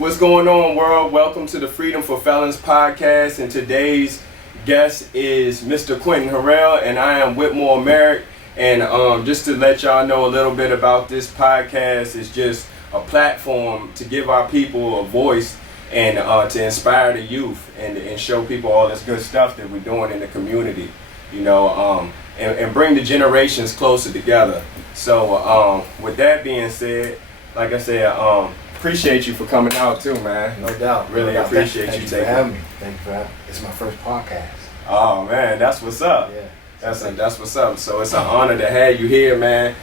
What's going on, world? Welcome to the Freedom for Felons podcast, and today's guest is Mr. Quinton Harrell, and I am Whitmore Merrick. And just to let y'all know a little bit about this podcast, it's just a platform to give our people a voice and to inspire the youth and show people all this good stuff that we're doing in the community, you know, and bring the generations closer together. So with that being said, like I said, appreciate you for coming out too, man. No doubt. Really no doubt. appreciate Thank you for taking. having me. Thank you for having me. It's my first podcast. Oh man, that's what's up. Yeah. That's what's up. So it's an honor to have you here, man.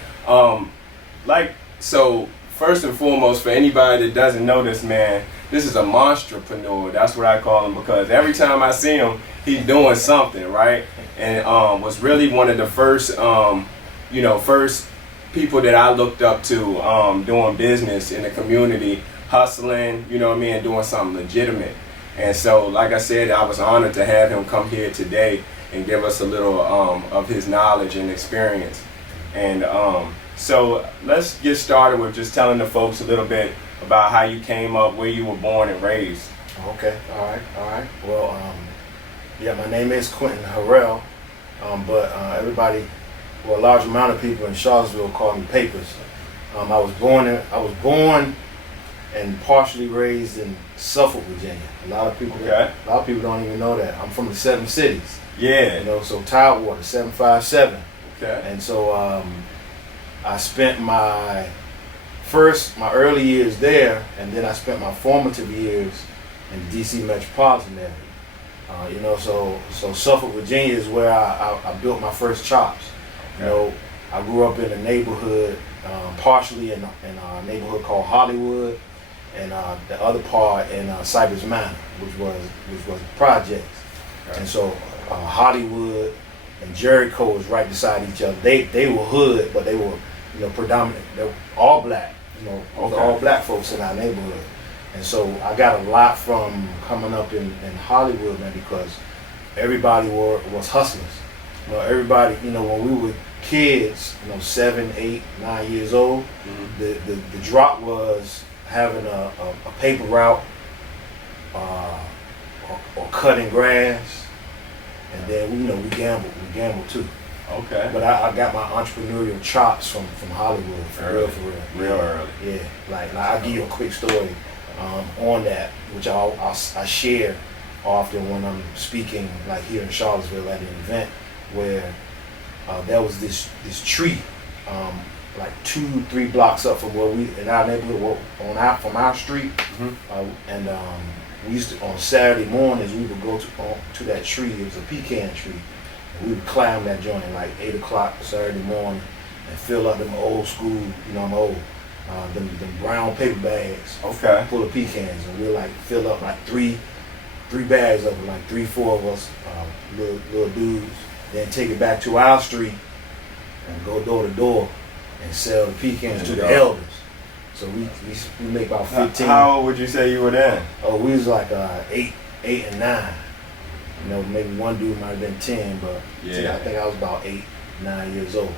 So first and foremost, for anybody that doesn't know this man, this is a monstrepreneur. That's what I call him, because every time I see him, he's doing something, right? And was really one of the first, first people that I looked up to doing business in the community, hustling, you know what I mean, doing something legitimate. And so, like I said, I was honored to have him come here today and give us a little of his knowledge and experience. And so let's get started with just telling the folks a little bit about how you came up, where you were born and raised. Okay. All right. Well, my name is Quinton Harrell, but everybody, well, a large amount of people in Charlottesville call me Papers. I was born and partially raised in Suffolk, Virginia. A lot of people don't even know that. I'm from the 7 cities. Yeah. You know, so Tidewater, 757. Okay. And so I spent my early years there, and then I spent my formative years in the DC metropolitan area. So Suffolk, Virginia is where I built my first chops. Okay. You know, I grew up in a neighborhood, partially in a neighborhood called Hollywood, and the other part in Cypress Manor, which was projects. Okay. And so Hollywood and Jericho was right beside each other. They were hood, but they were predominant. They were all black. All black folks in our neighborhood. And so I got a lot from coming up in Hollywood, man, because everybody was hustlers. Everybody, when we were kids, 7, 8, 9 years old, mm-hmm. the drop was having a paper route or cutting grass, and then we gambled too. Okay. But I got my entrepreneurial chops from Hollywood for real. Real early. Yeah. Like I'll give you a quick story on that, which I share often when I'm speaking, like here in Charlottesville at an event where there was this tree, like 2-3 blocks up from where we in our neighborhood from our street, mm-hmm. And we used to, on Saturday mornings, we would go to that tree. It was a pecan tree. We would climb that joint at like 8 o'clock Saturday morning and fill up them old school, I'm old, them brown paper bags, full of pecans, and we'll like fill up like three bags of it, like 3-4 of us, little dudes, then take it back to our street and go door to door and sell the pecans to the elders. So we make about 15. How old would you say you were then? Oh, we was like 8 and 9. Maybe one dude might have been 10, but I think I was about 8, 9 years old.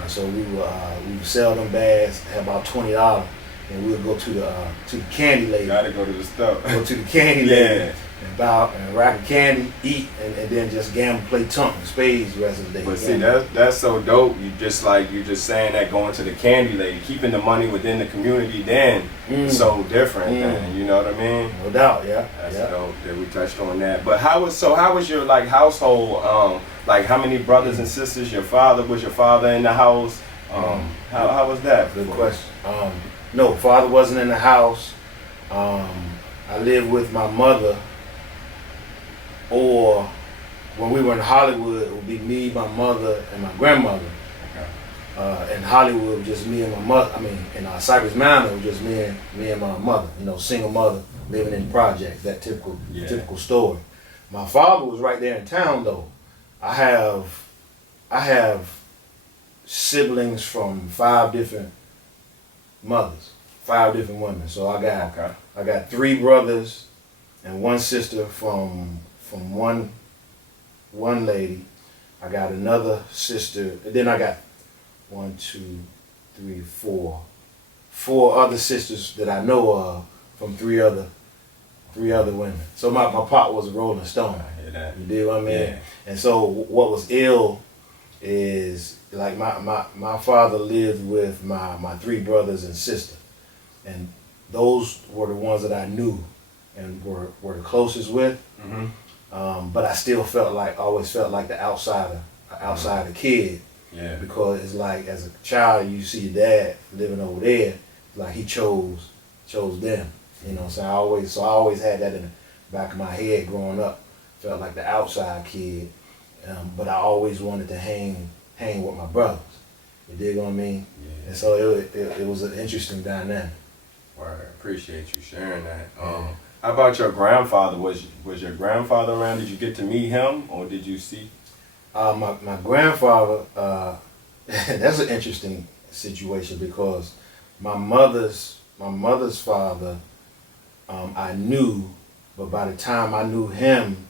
And so we would sell them bags, have about $20, and we would go to the candy lady. Gotta go to the store. Go to the candy lady and buy a rack of candy, eat, and then just gamble, play tunk and spades the rest of the day. But see, that's so dope. You just saying that, going to the candy lady, keeping the money within the community, then so different. Then, you know what I mean? No doubt, yeah. That's dope that we touched on that. But how was your like household? Like how many brothers and sisters? Was your father in the house? How was that? Good question. No, father wasn't in the house. I lived with my mother. Or when we were in Hollywood, it would be me, my mother, and my grandmother. Okay. In Hollywood, it was just me and my mother. In Cypress Manor, it was just me and my mother. Single mother living in the project. That typical story. My father was right there in town, though. I have siblings from 5 different mothers, 5 different women. So I got 3 brothers and 1 sister from one lady. I got another sister, and then I got 4 other sisters that I know of from three other women. So my pop was a Rolling Stone. I hear that. You dig what I mean? Yeah. And so what was ill is like my father lived with my three brothers and sister, and those were the ones that I knew and were the closest with. But I still always felt like the outsider kid. Yeah. Because it's like as a child you see your dad living over there, like he chose them. You know, so I always had that in the back of my head growing up. Felt like the outside kid, but I always wanted to hang with my brothers. You dig what I mean? Yeah. And so it was an interesting dynamic. Word. Appreciate you sharing that. How about your grandfather? Was your grandfather around? Did you get to meet him, or did you see? My grandfather, that's an interesting situation because my mother's father, I knew, but by the time I knew him,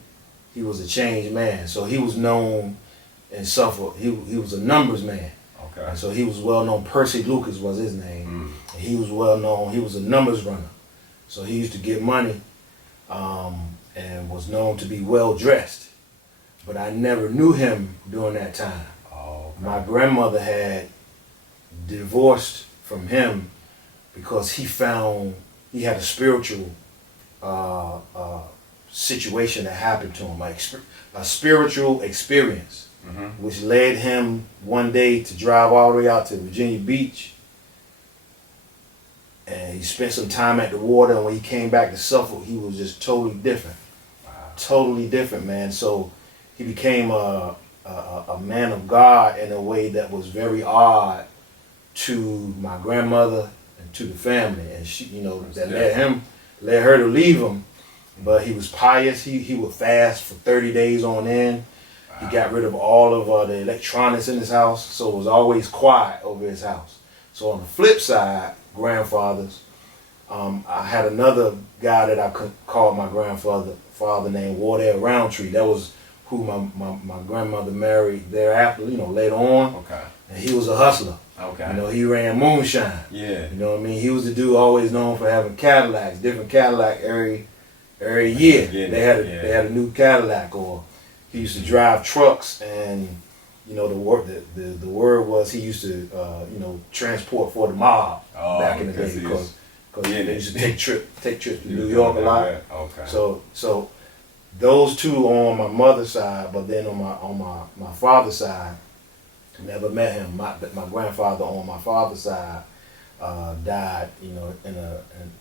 he was a changed man. So he was known in Suffolk. He was a numbers man. Okay. And so he was well known. Percy Lucas was his name. And he was well known. He was a numbers runner. So he used to get money, and was known to be well dressed. But I never knew him during that time. Oh, okay. My grandmother had divorced from him because he had a spiritual situation that happened to him, like a spiritual experience, which led him one day to drive all the way out to Virginia Beach. And he spent some time at the water, and when he came back to Suffolk, he was just totally different. Wow. Totally different, man. So he became a man of God in a way that was very odd to my grandmother and to the family. And she, that led her to leave him. But he was pious. He would fast for 30 days on end. Wow. He got rid of all of the electronics in his house, so it was always quiet over his house. So on the flip side, grandfathers, I had another guy that I called my father named Wardell Roundtree. That was who my grandmother married thereafter, later on. Okay. And he was a hustler. Okay. He ran moonshine. Yeah. You know what I mean? He was the dude always known for having Cadillacs, different Cadillac every year. They had a new Cadillac, or he used to drive trucks, and the word was he used to transport for the mob back in the day because they used to take trips to New York a lot. Okay. So those two on my mother's side, but then on my father's side, never met him. My grandfather on my father's side died, in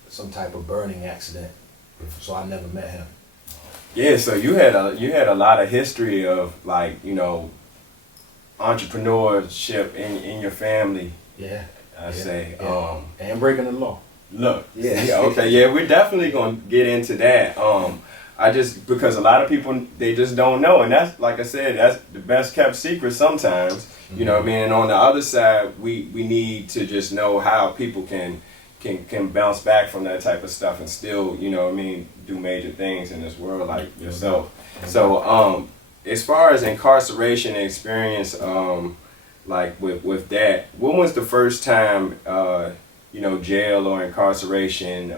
some type of burning accident. So I never met him. Yeah, so you had a lot of history of entrepreneurship in your family. Yeah. I say. And breaking the law. Look. Yeah. Okay. Yeah, we're definitely gonna get into that. Because a lot of people, they just don't know, and that's, like I said, that's the best kept secret sometimes. You know what I mean? And on the other side, we need to just know how people can bounce back from that type of stuff and still, do major things in this world like yourself. So, as far as incarceration experience, like with that, when was the first time, jail or incarceration,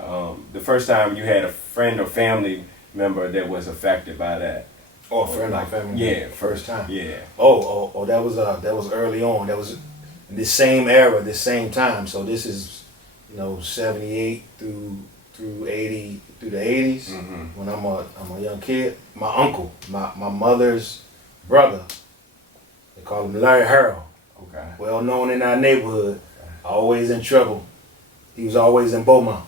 the first time you had a friend or family member that was affected by that? Oh, friend or family member? Yeah. First time? Yeah. Oh, that was early on. That was in this same era, this same time. So this is, 78 through 80, through the 80s, when I'm a young kid. My uncle, my mother's brother, they call him Larry Harrell. Okay. Well known in our neighborhood, always in trouble. He was always in Beaumont.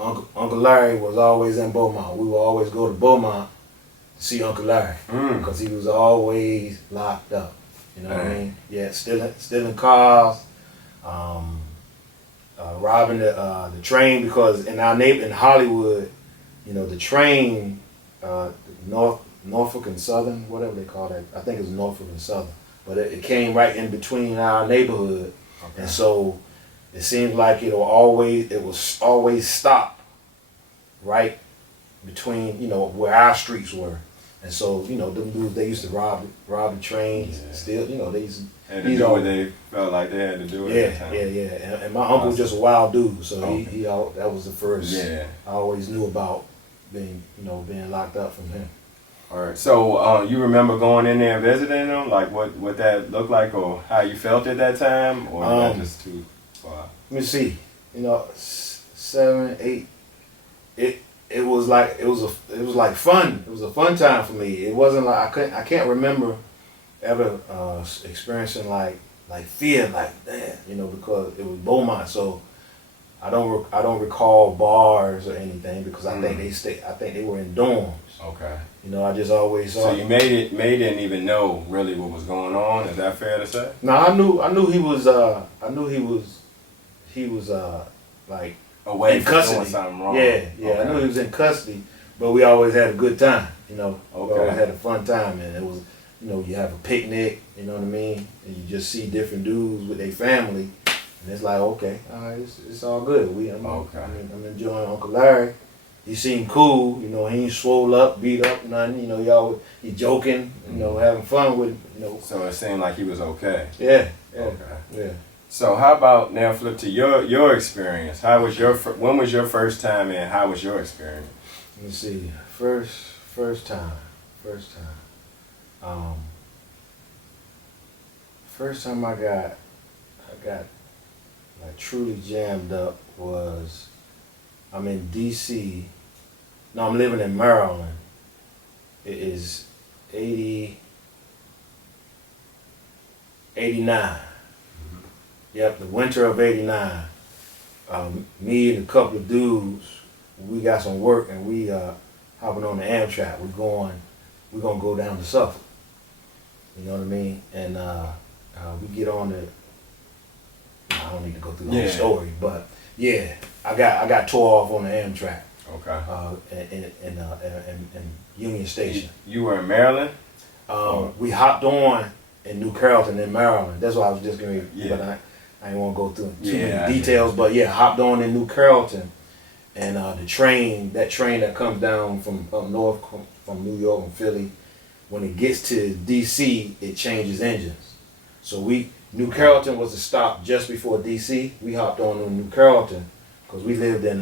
Uncle Larry was always in Beaumont. We would always go to Beaumont to see Uncle Larry because he was always locked up. You know what I mean? Yeah, stealing cars, robbing the train, because in our in Hollywood, the train, Norfolk and Southern, whatever they call that. I think it was Norfolk and Southern, but it came right in between our neighborhood, and so it seemed like it was always stop right between where our streets were, And so, them dudes, they used to rob the trains. Yeah. Still, they used to. And to do what they felt like they had to do at that time. Yeah. And my uncle was just a wild dude, so Okay. that was the first. Yeah. I always knew about being locked up from him. All right. So you remember going in there and visiting them, like what that looked like, or how you felt at that time, or was that just too far? Let me see. 7, 8. It was like fun. It was a fun time for me. It wasn't like I can't remember ever experiencing like fear like that, because it was Beaumont. So I don't recall bars or anything because I think they were in dorms. Okay. I just always saw. So you didn't even know really what was going on. Is that fair to say? No, I knew he was like Away in from custody. doing something wrong. Yeah. Okay. I knew he was in custody, but we always had a good time. We Okay. always had a fun time, and it was, you have a picnic. You know what I mean? And you just see different dudes with their family, and it's like, okay, all right, it's all good. I'm enjoying Uncle Larry. He seemed cool. He ain't swole up, beat up, nothing. He joking. Having fun with. So it seemed like he was okay. Yeah. Okay. Yeah. So how about now flip to your experience? How was when was your first time and how was your experience? Let me see. First time. First time I got like truly jammed up was I'm in DC. No, I'm living in Maryland. It is 89. Yep, the winter of 89. Me and a couple of dudes, we got some work and we hopping on the Amtrak. We're gonna go down to Suffolk. You know what I mean? And we get on the. I don't need to go through the whole story, but yeah, I got tore off on the Amtrak. Okay. In Union Station. You were in Maryland? We hopped on in New Carrollton in Maryland. That's what I was just going to. Yeah. But I didn't want to go through too many details. But yeah, hopped on in New Carrollton, and that train that comes down from up north from New York and Philly, when it gets to DC, it changes engines. So New Carrollton was a stop just before DC. We hopped on in New Carrollton because we lived in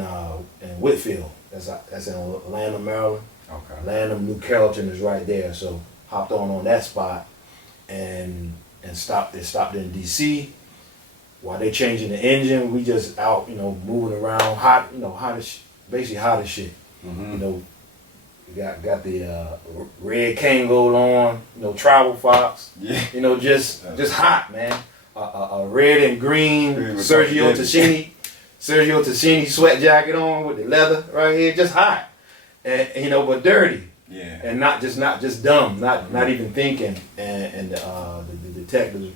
Whitfield. That's in Atlanta, Maryland. Okay. Atlanta, New Carrollton is right there. So hopped on that spot and stopped. They stopped in DC. While they changing the engine, we just out, moving around, hot as shit. Mm-hmm. We got the red Kangol on, travel fox. Yeah. Just hot, man. A red and green Sergio Tacchini sweat jacket on with the leather right here, just hot, and but dirty. Yeah. And not just dumb, not even thinking. And the detectives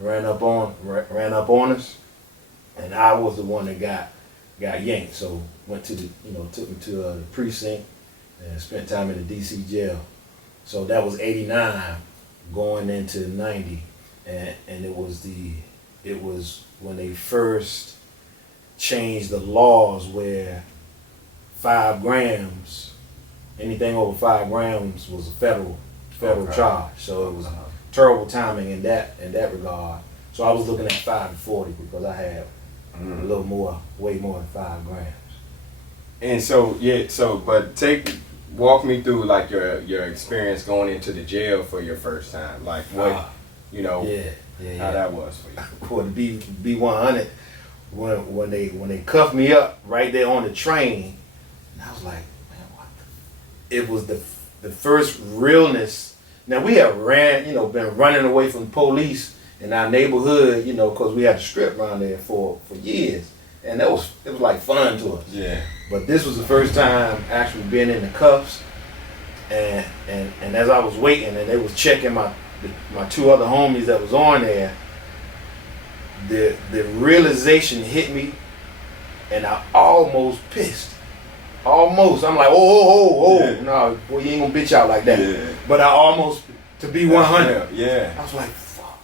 ran up on us, and I was the one that got yanked. So went to took me to the precinct and spent time in the DC jail. So that was 89 going into 90, and it was when they first changed the laws where 5 grams, anything over 5 grams was a federal charge. So it was terrible timing in that regard. So I was looking at 5 to 40 because I had a little more, way more than 5 grams. And so walk me through like your experience going into the jail for your first time. Like what how that was for you. For the B 100, when they cuffed me up right there on the train, and I was like, man, what? It was the first realness. Now we have been running away from the police in our neighborhood, because we had a strip around there for years, and it was like fun to us. Yeah. But this was the first time actually being in the cuffs, and as I was waiting, and they was checking my 2 other homies that was on there, the realization hit me, and I almost pissed. Almost. I'm like, oh, no, boy, you ain't gonna bitch out like that. Yeah. But I almost, to be 100. Yeah. I was like, fuck.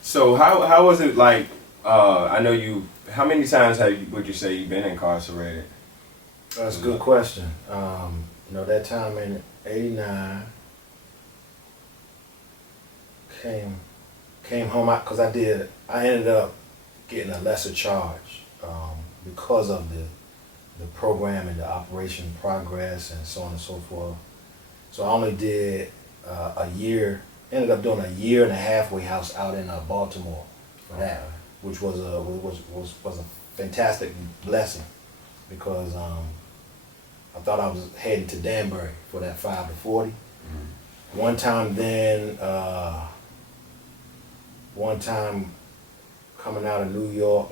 So how was it like? I know you. How many times would you say you've been incarcerated? That's a good question. That time in 89, came home out because I ended up getting a lesser charge because of the program and the operation progress and so on and so forth. So I only did a year. Ended up doing a year and a halfway house out in Baltimore for that, which was a fantastic blessing because I thought I was heading to Danbury for that 5 to 40. Mm-hmm. One time coming out of New York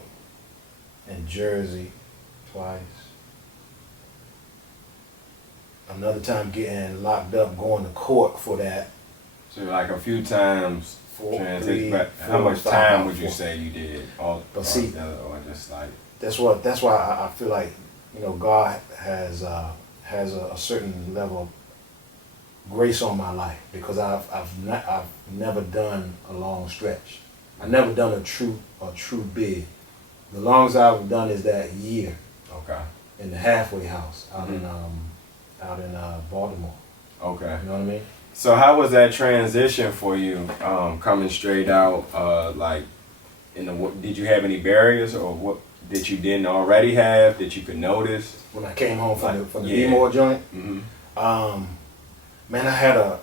and Jersey twice. Another time getting locked up, going to court for that. So like a few times. How much time would you say you did or just like? That's why I feel like, you know, God has a certain level of grace on my life because I've never done a long stretch. I've never done a true bid. The longest I've done is that year. Okay. In the halfway house out in Baltimore. Okay. You know what I mean? So how was that transition for you, coming straight out? Did you have any barriers or what that you didn't already have that you could notice? When I came home from the B-more joint, man, I had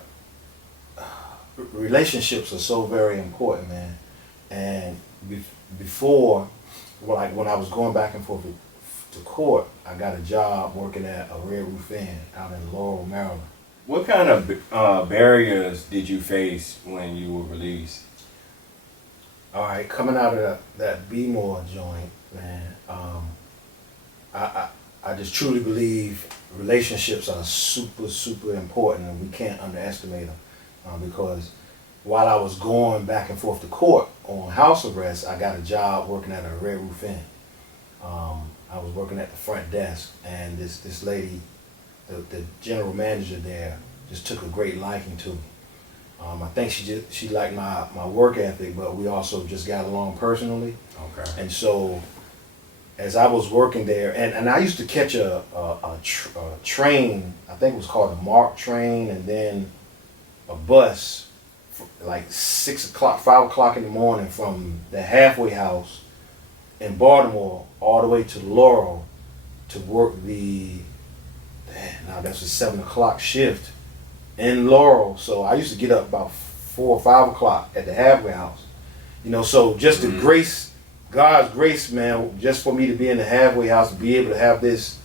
relationships are so very important, man. And before, like when I was going back and forth to court, I got a job working at a Red Roof Inn out in Laurel, Maryland. What kind of barriers did you face when you were released? All right, coming out of that B-more joint, man, I just truly believe relationships are super, super important, and we can't underestimate them. Because while I was going back and forth to court on house arrest, I got a job working at a Red Roof Inn. I was working at the front desk, and this lady, the general manager there, just took a great liking to me. I think she liked my work ethic, but we also just got along personally. Okay. And so, as I was working there, and I used to catch a train, I think it was called a MARC train, and then a bus, like 6 o'clock, 5 o'clock in the morning from the halfway house in Baltimore all the way to Laurel to work that's a 7 o'clock shift in Laurel. So I used to get up about 4 or 5 o'clock at the halfway house. You know, so just the grace, God's grace, man, just for me to be in the halfway house, to be able to have this,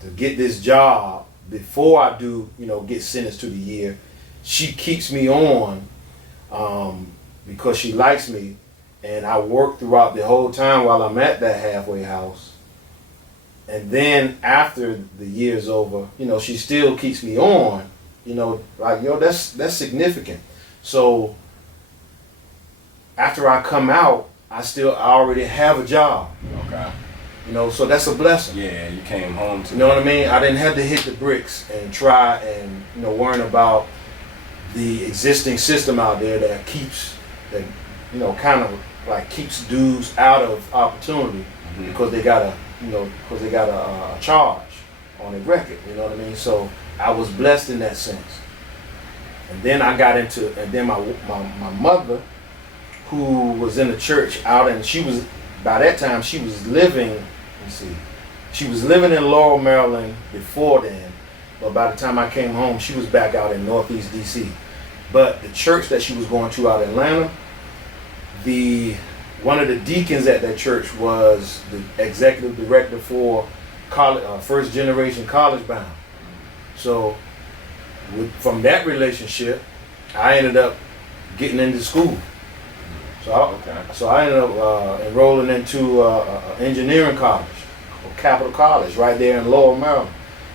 to get this job before I do, you know, get sentenced to the year. She keeps me on because she likes me, and I work throughout the whole time while I'm at that halfway house. And then after the year's over, you know, she still keeps me on, you know, like, yo, that's significant. So after I come out, I already have a job. Okay. You know, so that's a blessing. Yeah, you came home to. You know what I mean? I didn't have to hit the bricks and try and, you know, worrying about the existing system out there that you know, kind of like keeps dudes out of opportunity because they got a charge on their record. You know what I mean? So I was blessed in that sense. And then I got into, and then my mother, who was in the church out, and by that time she was living, she was living in Laurel, Maryland before then, but by the time I came home, she was back out in Northeast DC. But the church that she was going to out in Atlanta, one of the deacons at that church was the executive director for first generation college bound. So from that relationship, I ended up getting into school. So I ended up enrolling into engineering college, or Capital College, right there in Laurel, Maryland.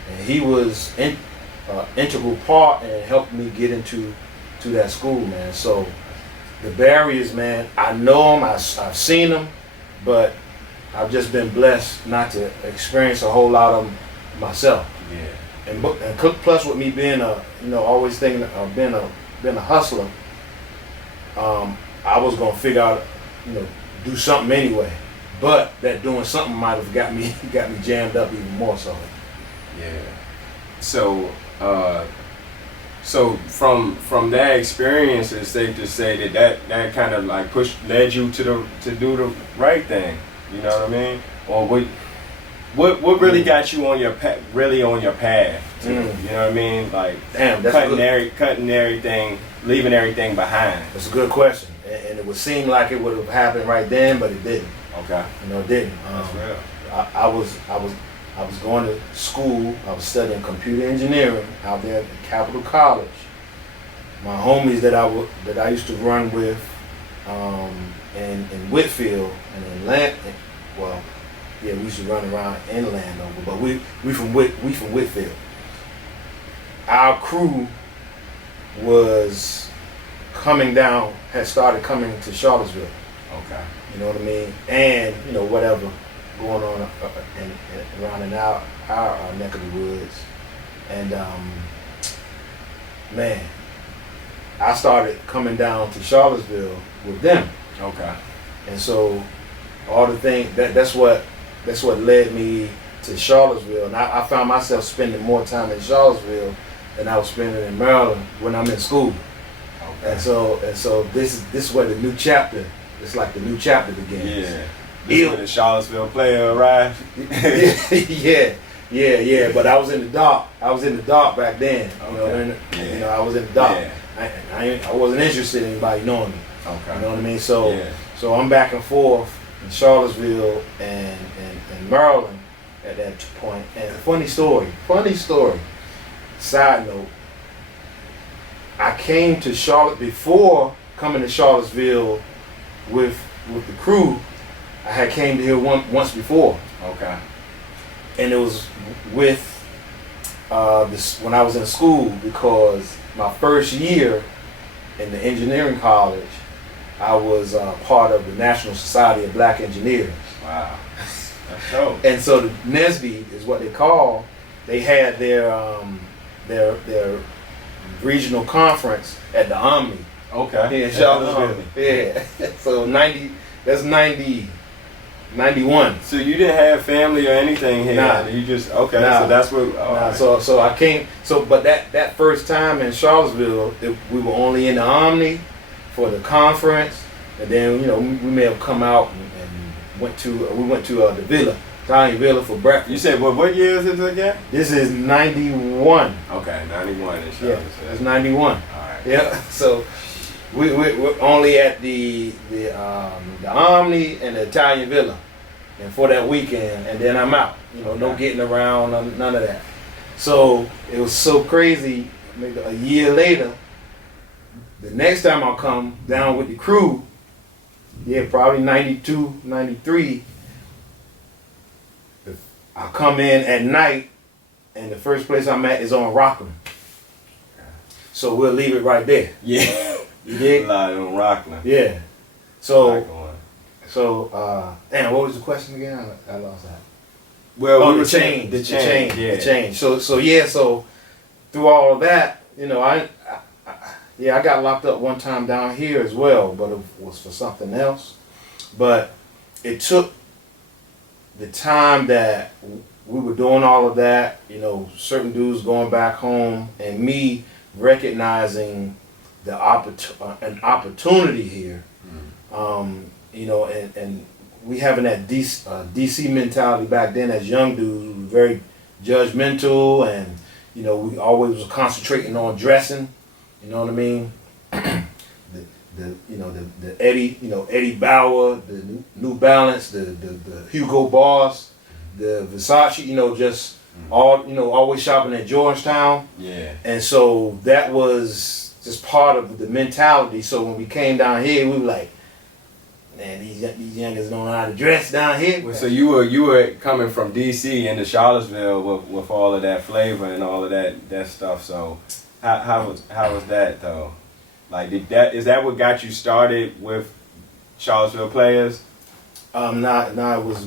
And he was integral part in helping me get into that school, man. So the barriers, man, I know them, I've seen them, but I've just been blessed not to experience a whole lot of them myself. Yeah. And plus with me being always thinking of being a hustler, I was gonna figure out, do something anyway. But that doing something might have got me jammed up even more so. Yeah. So So from that experience, it's safe to say that kind of like led you to do the right thing. You know what I mean? Or what really got you on your path? Really on your path? You know what I mean? Like damn, that's cutting everything, leaving everything behind. That's a good question, and it would seem like it would have happened right then, but it didn't. Okay. You know, it didn't. That's real. I was going to school. I was studying computer engineering out there at Capital College. My homies that I used to run with in Whitfield and in we used to run around in Landover, but we from Whitfield. Our crew had started coming to Charlottesville. Okay. You know what I mean? And you know whatever going on around in our neck of the woods, and man, I started coming down to Charlottesville with them. Okay. And so all the things that's what led me to Charlottesville, and I found myself spending more time in Charlottesville than I was spending in Maryland when I'm in school. Okay. And so this is where the new chapter. It's like the new chapter begins. Yeah. This is when the Charlottesville player arrived. Yeah. But I was in the dark. Back then. Okay. You know, I was in the dark. Yeah. I wasn't interested in anybody knowing me. Okay. You know what I mean? So I'm back and forth in Charlottesville and Maryland at that point. And funny story. Side note. I came to Charlotte before coming to Charlottesville with the crew. I had came to here once before. Okay. And it was with when I was in school, because my first year in the engineering college, I was part of the National Society of Black Engineers. Wow. That's dope. And so the NSB is what they call. They had their regional conference at the Omni. Okay. Here in Charlottesville. Yeah. So 91. So you didn't have family or anything here? Nah. You just So that's what. Right. So I came. But that first time in Charlottesville, we were only in the Omni for the conference, and then we may have come out and went to the Villa, Italian Villa, for breakfast. You said what year is this again? This is 91. Okay, 91 in Charlottesville. Yeah, it's 91. All right. Yeah. So we're only at the Omni and the Italian Villa, and for that weekend, and then I'm out. No getting around, none of that. So it was so crazy. Maybe a year later, the next time I'll come down with the crew, probably 92, 93, I'll come in at night, and the first place I'm at is on Rockland. So we'll leave it right there. Yeah. You dig? A lot on Rockland. Yeah. So damn, what was the question again? I lost that. Well, the change. The change. So through all of that, I got locked up one time down here as well, but it was for something else. But it took the time that we were doing all of that, certain dudes going back home, and me recognizing an opportunity here, and we having that DC mentality back then as young dudes. We were very judgmental, and we always was concentrating on dressing. You know what I mean? the Eddie Bauer, the New Balance, the Hugo Boss, the Versace. Just always shopping at Georgetown. Yeah. And so that was just part of the mentality. So when we came down here, we were like, man, these youngers don't know how to dress down here. Well, so you were coming from DC into Charlottesville with all of that flavor and all of that stuff. So how was that though? Like, is that what got you started with Charlottesville Players? No, it was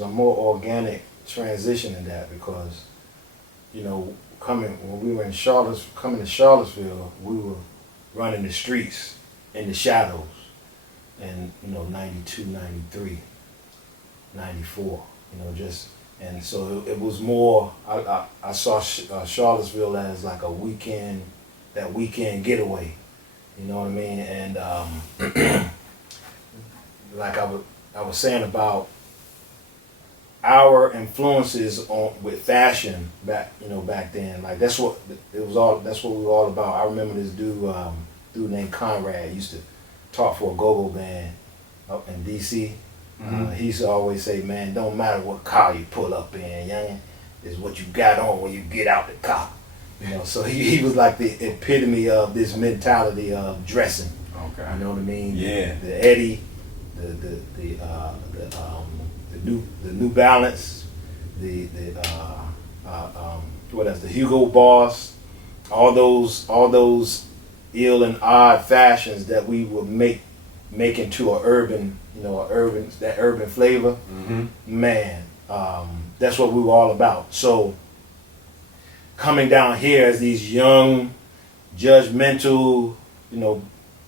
a more organic transition in that, because when we were in coming to Charlottesville, we were running the streets in the shadows. And 92, 93, 94, just And so it was more. I saw Charlottesville as like a weekend, that weekend getaway. You know what I mean? And like I was saying about our influences on with fashion back then. Like that's what it was all. That's what we were all about. I remember this dude named Conrad used to talk for a go-go band up in D.C. He used to always say, "Man, don't matter what car you pull up in, youngin, is what you got on when you get out the car." So he was like the epitome of this mentality of dressing. Okay. You know what I mean? Yeah. The Eddie, the New Balance, what else? The Hugo Boss, all those ill and odd fashions that we would make into a urban, that urban flavor. Man, that's what we were all about. So coming down here as these young, judgmental,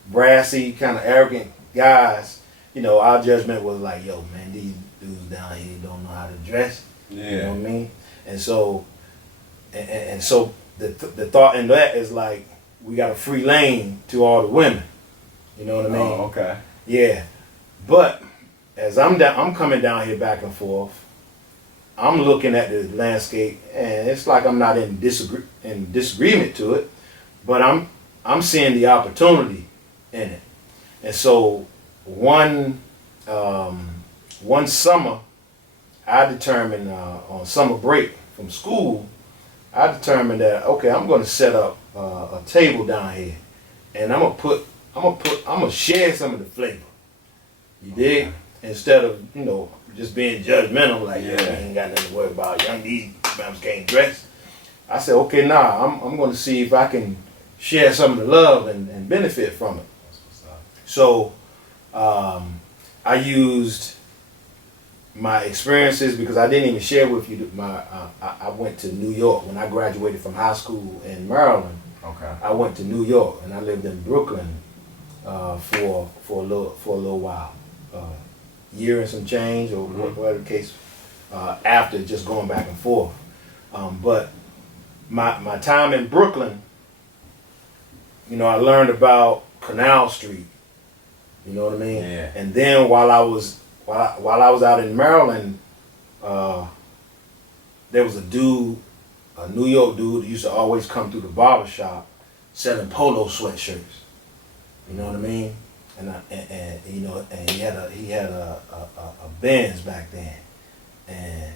brassy, kind of arrogant guys, our judgment was like, yo, man, these dudes down here don't know how to dress. Yeah. You know what I mean? And so, and so the thought in that is like, we got a free lane to all the women. You know what I mean? Oh, okay. Yeah. But as I'm coming down here back and forth, I'm looking at the landscape, and it's like I'm not in disagreement to it, but I'm seeing the opportunity in it. And so one summer, I determined on summer break from school, I determined that okay, I'm going to set up a table down here, and I'm gonna share some of the flavor. You dig? Instead of just being judgmental, like I ain't got nothing to worry about. Young these femmes can't dress. I said, okay, I'm going to see if I can share some of the love and benefit from it. So I used my experiences, because I didn't even share with you I went to New York when I graduated from high school in Maryland. Okay. I went to New York and I lived in Brooklyn for a little while, year and some change, or whatever the case. After just going back and forth, but my time in Brooklyn, I learned about Canal Street. You know what I mean? Yeah. And then while I was out in Maryland, there was a New York dude, who used to always come through the barber shop selling polo sweatshirts. You know what I mean? And he had a Benz back then, and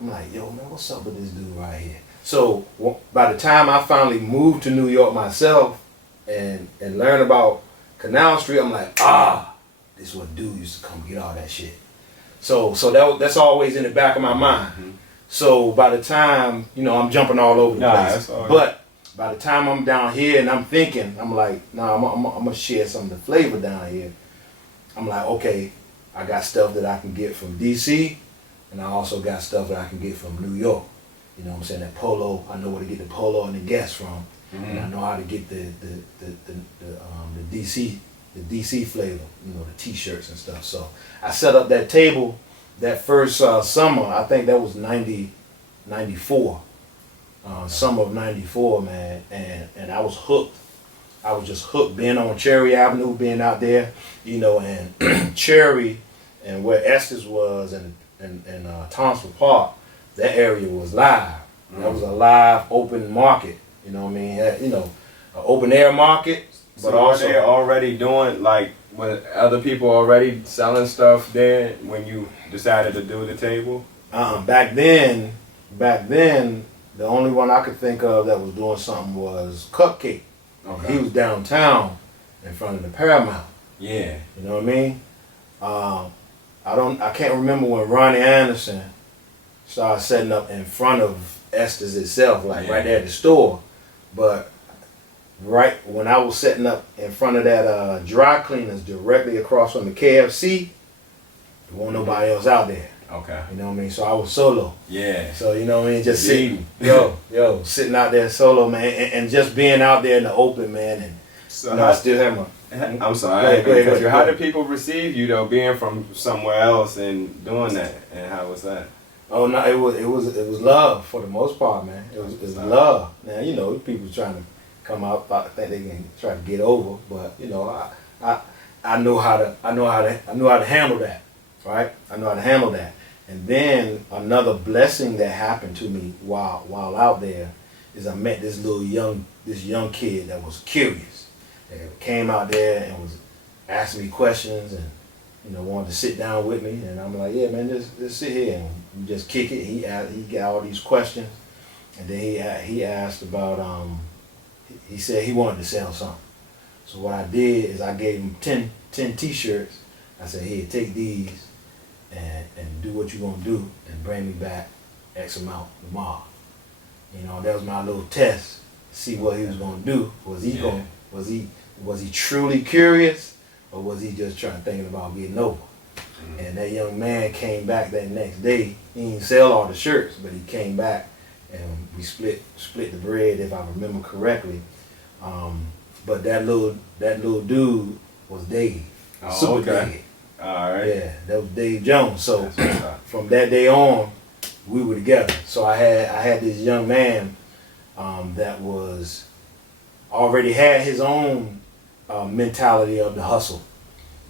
I'm like, yo, man, what's up with this dude right here? So by the time I finally moved to New York myself and learned about Canal Street, I'm like, this is what dude used to come get all that shit. So that's always in the back of my mind. So by the time, I'm jumping all over the place. But by the time I'm down here and I'm thinking, I'm like, I'm gonna share some of the flavor down here. I'm like, okay, I got stuff that I can get from DC, and I also got stuff that I can get from New York. You know what I'm saying? That polo, I know where to get the polo and the Guess from, and I know how to get the DC flavor, the T-shirts and stuff. So I set up that table that first summer. I think that was 94. Summer of 94, man, and I was hooked. I was just hooked being on Cherry Avenue, being out there, and Cherry and where Estes was and Thompson Park, that area was live. That was a live open market, you know what I mean? An open air market, but so also they're already doing, like, with other people already selling stuff there when you decided to do the table? Back then, the only one I could think of that was doing something was Cupcake. Okay. He was downtown in front of the Paramount. Yeah. You know what I mean? I can't remember when Ronnie Anderson started setting up in front of Estes itself, like right there at the store. But right when I was setting up in front of that dry cleaners directly across from the KFC, there wasn't nobody else out there. Okay. You know what I mean? So I was solo. Yeah. So you know what I mean? Just sitting, sitting out there solo, man, and just being out there in the open, man. And so I still have my. I'm sorry. Go ahead. How did people receive you though, being from somewhere else and doing that? And how was that? Oh no, it was love for the most part, man. It was love. Now you know people trying to come out think they can try to get over, but you know I know how to handle that, right? I know how to handle that. And then another blessing that happened to me while out there is I met this young kid that was curious, that came out there and was asking me questions and wanted to sit down with me, and I'm like, yeah, man, just sit here and we just kick it. He got all these questions, and then he asked about he said he wanted to sell something. So what I did is I gave him 10 T-shirts. I said, here, take these and do what you're gonna do and bring me back X amount tomorrow. That was my little test. See what he was gonna do. Was he truly curious, or was he just thinking about getting over? Mm-hmm. And that young man came back that next day. He didn't sell all the shirts, but he came back and we split the bread, if I remember correctly. But that little dude was Dave. Super okay. Dave. All right. Yeah, that was Dave Jones. So from that day on, we were together. So I had this young man that was already had his own mentality of the hustle.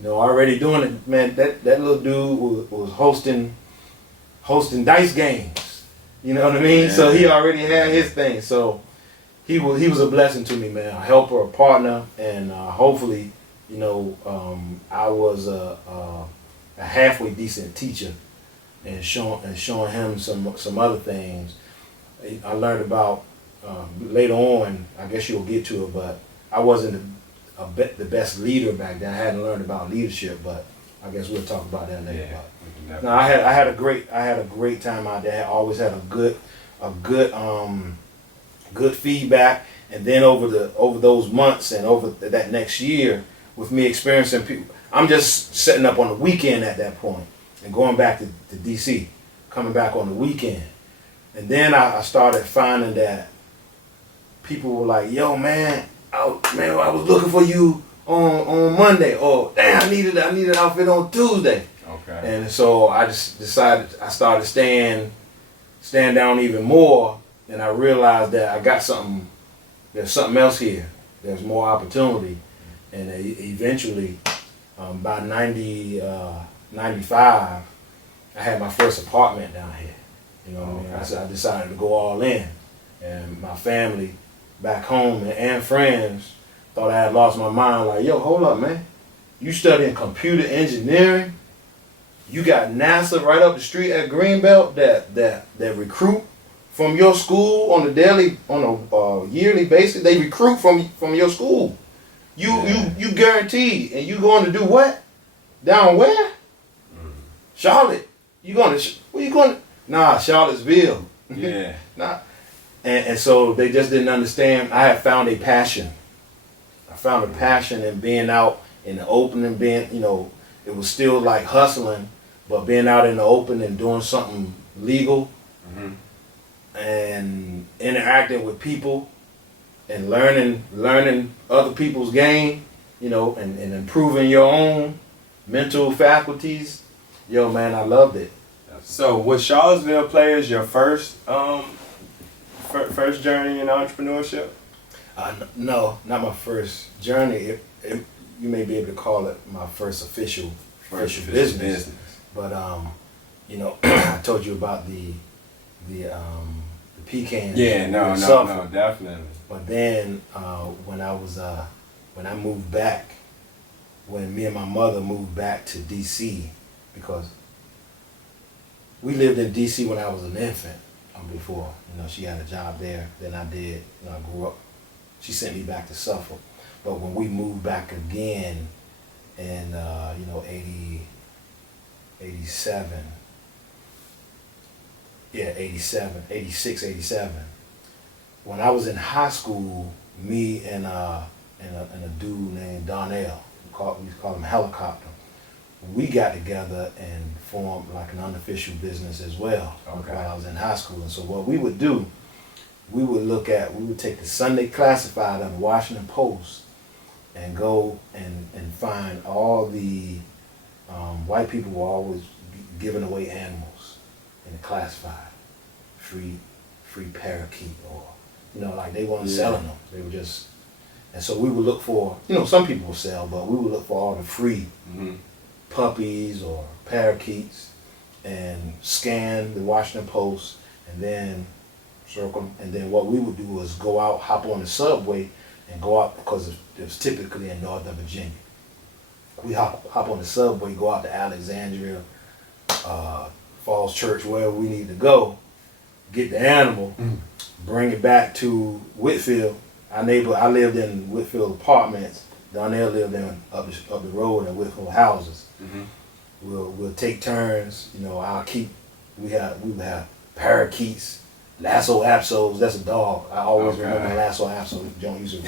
Already doing it, man. That little dude was hosting dice games. You know what I mean? Yeah. So he already had his thing. So he was a blessing to me, man. A helper, a partner, and hopefully, I was a halfway decent teacher, and showing him some other things. I learned about later on. I guess you'll get to it, but I wasn't the best leader back then. I hadn't learned about leadership, but I guess we'll talk about that later. Yeah, no, I had a great time out there. I always had a good feedback, and then over those months and over that next year, with me experiencing people, I'm just setting up on the weekend at that point and going back to DC, coming back on the weekend, and then I started finding that people were like, "Yo, man, I was looking for you on Monday," or "Damn, I needed an outfit on Tuesday." Okay. And so I just decided I started staying down even more, and I realized that I got something. There's something else here. There's more opportunity, and eventually, by 95, I had my first apartment down here. You know what I mean? I decided to go all in, and my family back home and friends thought I had lost my mind. Like, yo, hold up, man. You studying computer engineering? You got NASA right up the street at Greenbelt that recruit from your school on a yearly basis. They recruit from your school. You guaranteed, and you going to do what? Down where? Charlotte. Where you going? Nah, Charlottesville. Yeah. Nah. And so they just didn't understand. I had found a passion. I found a passion in being out in the open and being, it was still like hustling, but being out in the open and doing something legal, mm-hmm. and interacting with people and learning other people's game, and improving your own mental faculties. Yo, man, I loved it. So was Charlottesville Players your first journey in entrepreneurship? No, not my first journey. You may be able to call it my first official business. But I told you about the pecans. Yeah, no, definitely. But then when I moved back, when me and my mother moved back to DC, because we lived in DC when I was an infant. Before, she had a job there. Then I did. I grew up. She sent me back to Suffolk. But when we moved back again in 87, 86, 87. When I was in high school, me and a dude named Donnell, we call him Helicopter, we got together and formed like an unofficial business as well. Okay. While I was in high school. And so what we would do, we would take the Sunday Classified of the Washington Post and go and find all the white people were always giving away animals. in the classified, free parakeet, or like they weren't selling them. They were just, and so we would look for, some people will sell, but we would look for all the free puppies or parakeets and scan the Washington Post and then circle them. And then what we would do was go out, hop on the subway and go out, because it was typically in Northern Virginia. We hop on the subway, go out to Alexandria, Falls Church, wherever we need to go, get the animal, bring it back to Whitfield. I lived in Whitfield Apartments. Donnell lived up the road in Whitfield houses. We'll take turns. We would have parakeets, Lasso Apsos. That's a dog. I always remember Lasso Apsos. Don't use it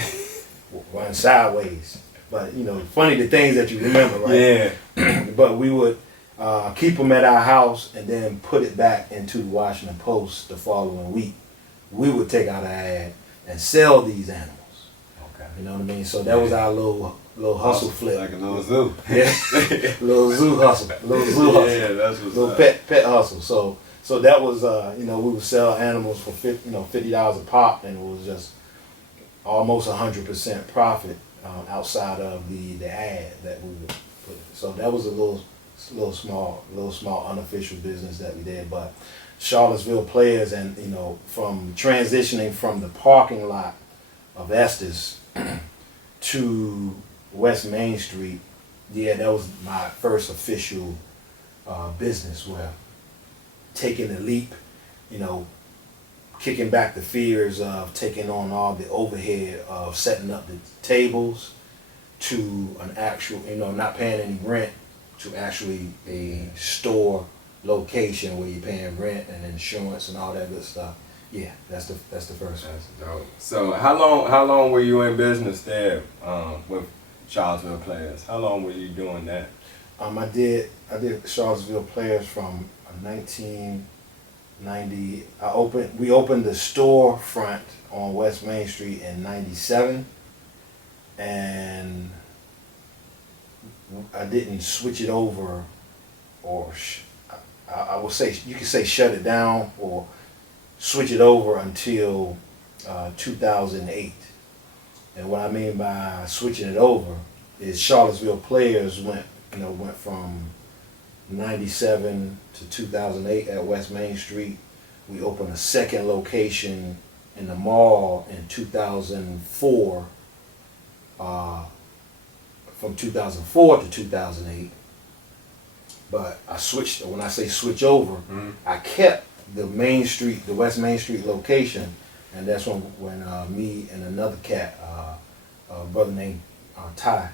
run sideways. But funny the things that you remember, right? Yeah. But we would keep them at our house and then put it back into the Washington Post the following week. We would take out an ad and sell these animals. Okay. You know what I mean? So that was our little hustle flip. Like a little zoo. Yeah. Little zoo hustle. Yeah, that's what's little pet hustle. So that was we would sell animals for $50 a pop, and it was just almost 100% profit outside of the ad that we would put. So that was a little small unofficial business that we did. But Charlottesville Players, and from transitioning from the parking lot of Estes to West Main Street, that was my first official business, where taking the leap, kicking back the fears of taking on all the overhead of setting up the tables, to an actual, not paying any rent, to actually a store location where you're paying rent and insurance and all that good stuff. Yeah, that's the first one. That's dope. So how long were you in business there with Charlottesville Players? How long were you doing that? I did Charlottesville Players from 1990. We opened the storefront on West Main Street in '97, and I didn't switch it over, or I would say, you could say shut it down or switch it over until 2008. And what I mean by switching it over is Charlottesville Players went from 97 to 2008 at West Main Street. We opened a second location in the mall in 2004, from 2004 to 2008. But I switched, when I say switch over, I kept the West Main Street location, and that's when me and another cat, a brother named Ty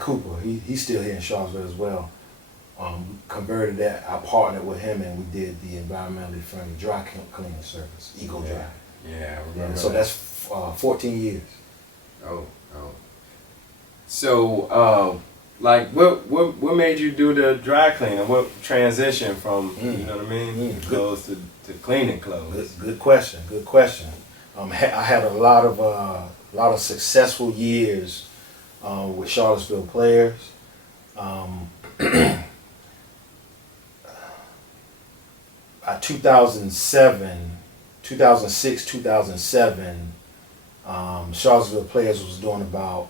Cooper, he's still here in Charlottesville as well, converted that. I partnered with him, and we did the environmentally friendly dry cleaning service, Eco Dry. Yeah, I remember. So that's 14 years. Oh. So, what made you do the dry cleaning? What transition from clothes to cleaning clothes? Good question. I had a lot of successful years with Charlottesville Players. 2006, 2007, Charlottesville Players was doing about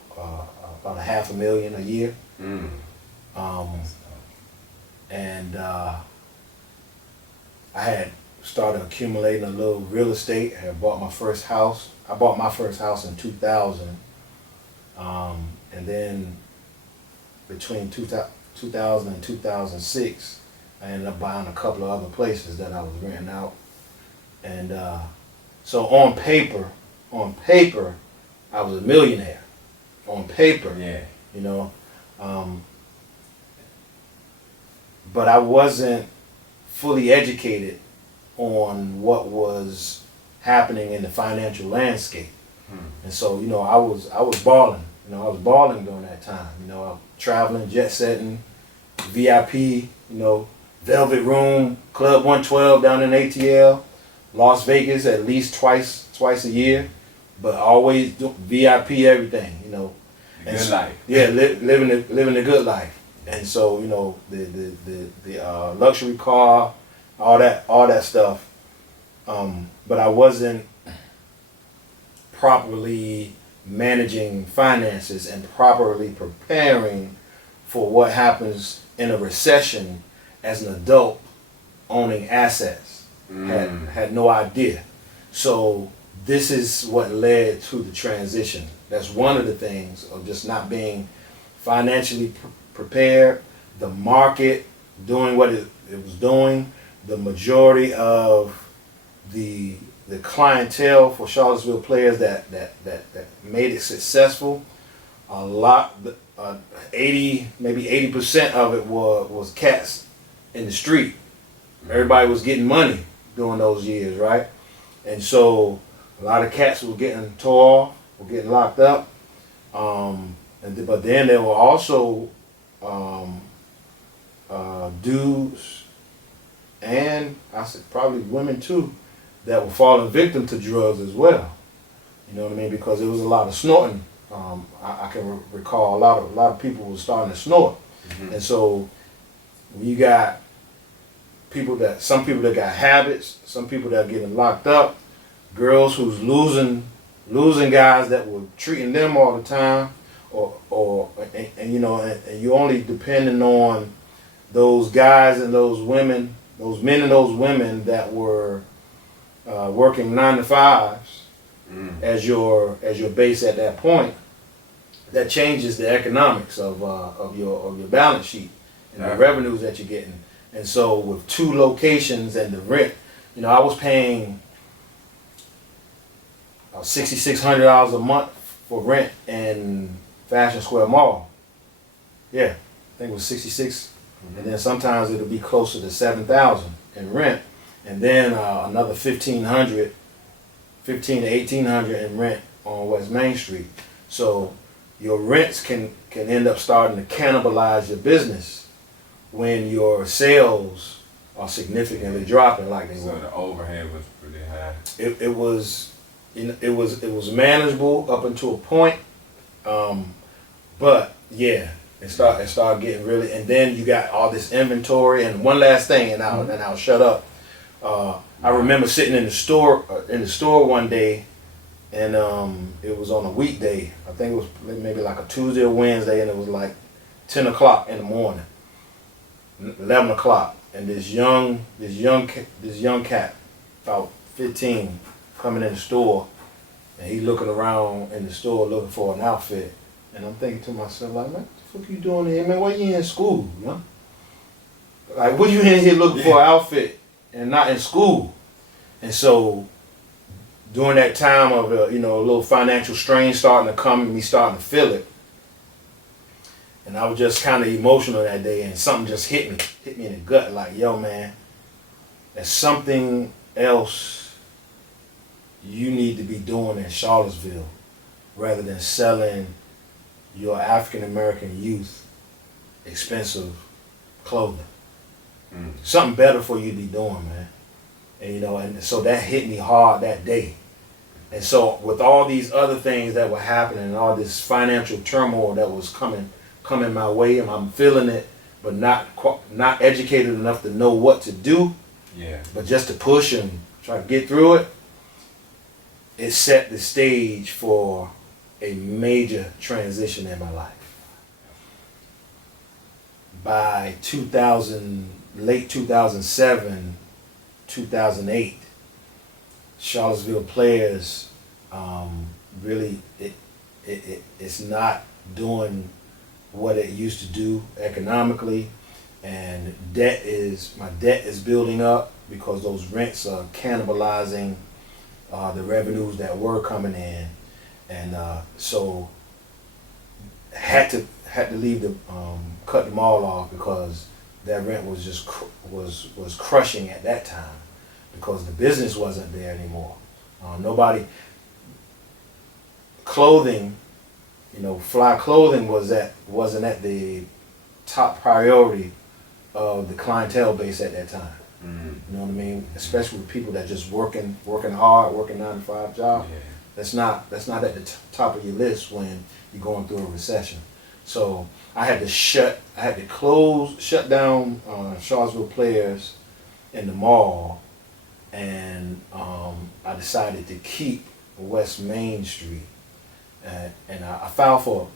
$500,000 a year. And I had started accumulating a little real estate. I had bought my first house. I bought my first house in 2000. And then between 2000 and 2006, I ended up buying a couple of other places that I was renting out. And so on paper, I was a millionaire. On paper, yeah. But I wasn't fully educated on what was happening in the financial landscape. And so, I was balling. I was balling during that time. I was traveling, jet setting, VIP, Velvet Room, Club 112 down in ATL, Las Vegas at least twice a year, but always VIP everything, Good life. Yeah, living the good life. And so, the luxury car all that stuff. But I wasn't properly managing finances and properly preparing for what happens in a recession as an adult owning assets. Had no idea. So this is what led to the transition. That's one of the things of just not being financially prepared, the market doing what it was doing, the majority of the clientele for Charlottesville players that made it successful. A lot, 80% of it was cats in the street. Everybody was getting money during those years, right? And so a lot of cats were getting tore off, were getting locked up. But then there were also dudes, and I said probably women too, that were falling victim to drugs as well. You know what I mean? Because there was a lot of snorting. I can recall a lot of people were starting to snort, and so you got some people that got habits, some people that are getting locked up, girls who's losing guys that were treating them all the time, and you only depending on those guys and those women, those men and those women that were working 9 to 5s as your base at that point. That changes the economics of your balance sheet and the revenues that you're getting. And so with 2 locations and the rent, I was paying $6,600 a month for rent in Fashion Square Mall. Yeah, I think it was 66, and then sometimes it'll be closer to 7,000 in rent, and then another 1,500 to 1,800 in rent on West Main Street. So your rents can end up starting to cannibalize your business when your sales are significantly dropping like they were. So the overhead was pretty high. It was manageable up until a point, but yeah, it started getting really. And then you got all this inventory. And one last thing, and I'll shut up. I remember sitting in the store one day, and it was on a weekday. I think it was maybe like a Tuesday or Wednesday, and it was like 10 o'clock in the morning, 11 o'clock, and this young cat, about 15, coming in the store, and he looking around in the store looking for an outfit, and I'm thinking to myself, like, man, what the fuck you doing here, man? Why you in school, man? Like, what you in here looking for an outfit and not in school? And so during that time of the, a little financial strain starting to come and me starting to feel it, and I was just kind of emotional that day, and something just hit me in the gut, like, yo, man, there's something else you need to be doing in Charlottesville rather than selling your African American youth expensive clothing. Something better for you to be doing, man. And and so that hit me hard that day. And so with all these other things that were happening and all this financial turmoil that was coming my way, and I'm feeling it, but not educated enough to know what to do. Yeah. But just to push and try to get through it, it set the stage for a major transition in my life. By late 2007, 2008, Charlottesville players really it's not doing what it used to do economically, and my debt is building up because those rents are cannibalizing the revenues that were coming in, and so had to leave cut them all off because that rent was just was crushing at that time because the business wasn't there anymore. Clothing, fly clothing wasn't at the top priority of the clientele base at that time. You know what I mean? Especially with people that just working hard, working 9 to 5 job. Yeah. That's not at the top of your list when you're going through a recession. So I had to shut down Charlottesville players in the mall, and I decided to keep West Main Street, and I filed for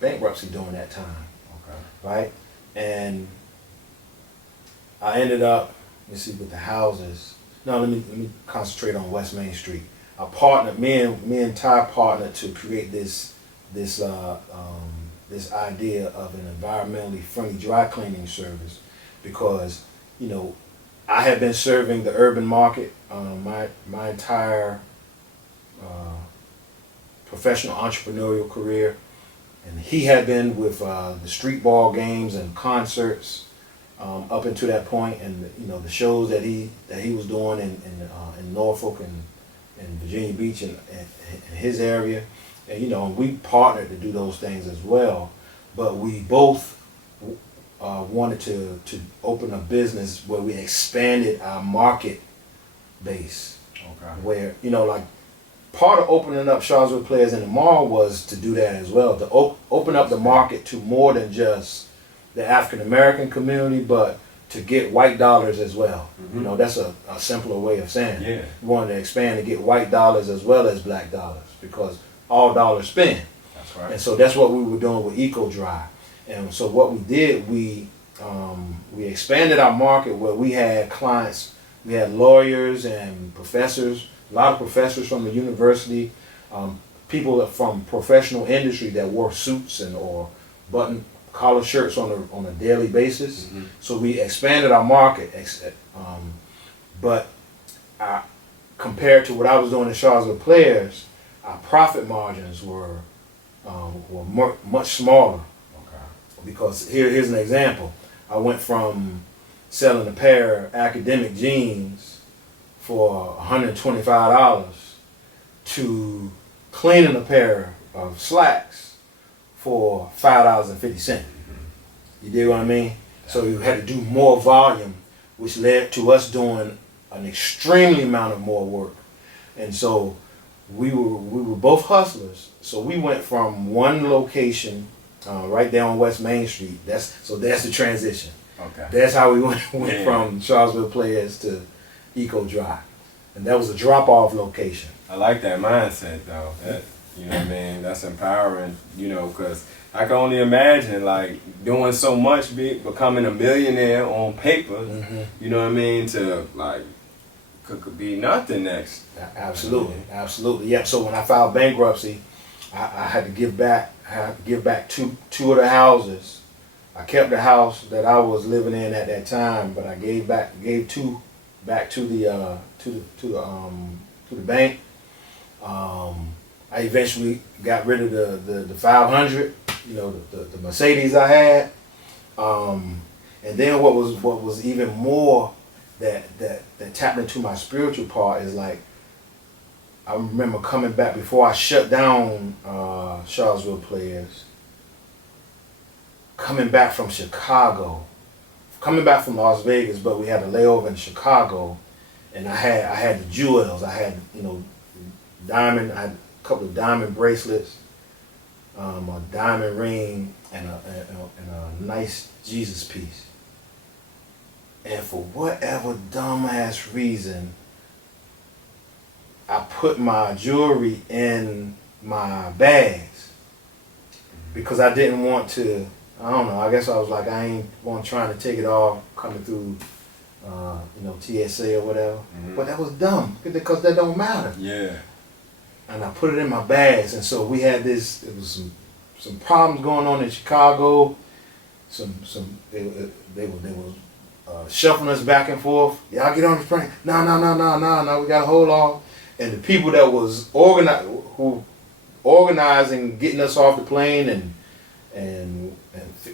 bankruptcy during that time, Okay. right? And I ended up, let's see, with the houses. No, let me concentrate on West Main Street. I partnered, me and Ty partnered to create this idea of an environmentally friendly dry cleaning service, because I had been serving the urban market my entire professional entrepreneurial career, and he had been with the street ball games and concerts up until that point, and the shows that he was doing in Norfolk and Virginia Beach and his area, and we partnered to do those things as well. But we both wanted to open a business where we expanded our market base. Okay. Where like part of opening up Charlottesville Players in the Mall was to do that as well, to open up the market to more than just the African American community, but to get white dollars as well. Mm-hmm. That's a simpler way of saying it. Yeah. We wanted to expand to get white dollars as well as black dollars, because all dollars spend. That's right. And so that's what we were doing with Eco Dry. And so what we did, we expanded our market where we had clients. We had lawyers and professors, a lot of professors from the university, people from professional industry that wore suits or button collar shirts on a daily basis. Mm-hmm. So we expanded our market, but compared to what I was doing in Charlottesville Players, our profit margins were much smaller. Okay. Because here's an example. I went from selling a pair of academic jeans for $125 to cleaning a pair of slacks for $5.50. You dig what I mean? So you had to do more volume, which led to us doing an extremely amount of more work. And so we were both hustlers. So we went from one location right there on West Main Street. That's the transition. Okay. That's how we went from Charlottesville Players to Eco Dry, and that was a drop-off location. I like that mindset though. That, what I mean, that's empowering. Because I can only imagine like doing so much, becoming a millionaire on paper. Mm-hmm. You know what I mean? To like could be nothing next. Absolutely. Yeah. So when I filed bankruptcy, I had to give back. I had to give back two of the houses. I kept the house that I was living in at that time, but I gave two back to the bank. I eventually got rid of the 500, the Mercedes I had, and then what was even more that tapped into my spiritual part is like, I remember coming back before I shut down Charlottesville Players. Coming back from Chicago, coming back from Las Vegas, but we had a layover in Chicago, and I had the jewels. I had diamond. I had a couple of diamond bracelets, a diamond ring, and a nice Jesus piece. And for whatever dumbass reason, I put my jewelry in my bags because I didn't want to. I don't know. I guess I was like, I ain't trying to take it off coming through, TSA or whatever. Mm-hmm. But that was dumb because that don't matter. Yeah. And I put it in my bags, and so we had this. It was some problems going on in Chicago. They were shuffling us back and forth. Y'all get on the plane. No. We got to hold off. And the people that was organizing, getting us off the plane, and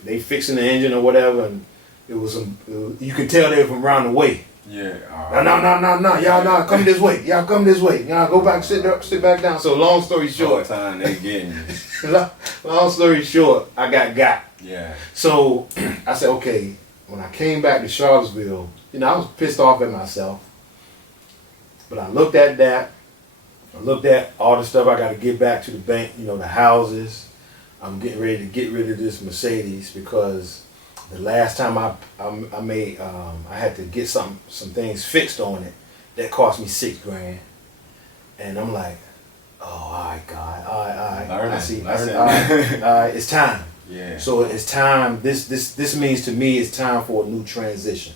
they fixing the engine or whatever, and you could tell they were from around the way. Yeah. No. Y'all not come this way. Y'all come this way. Y'all go back, sit back down. So long story short, time they getting you. long story short, I got. Yeah. So I said, okay. When I came back to Charlottesville, I was pissed off at myself. But I looked at that. I looked at all the stuff I got to get back to the bank. The houses. I'm getting ready to get rid of this Mercedes because The last time I made I had to get some things fixed on it that cost me $6,000, and I'm like, oh, all right, God, all right, Learning, I see, learning. all right, it's time. Yeah. So it's time. This means to me it's time for a new transition,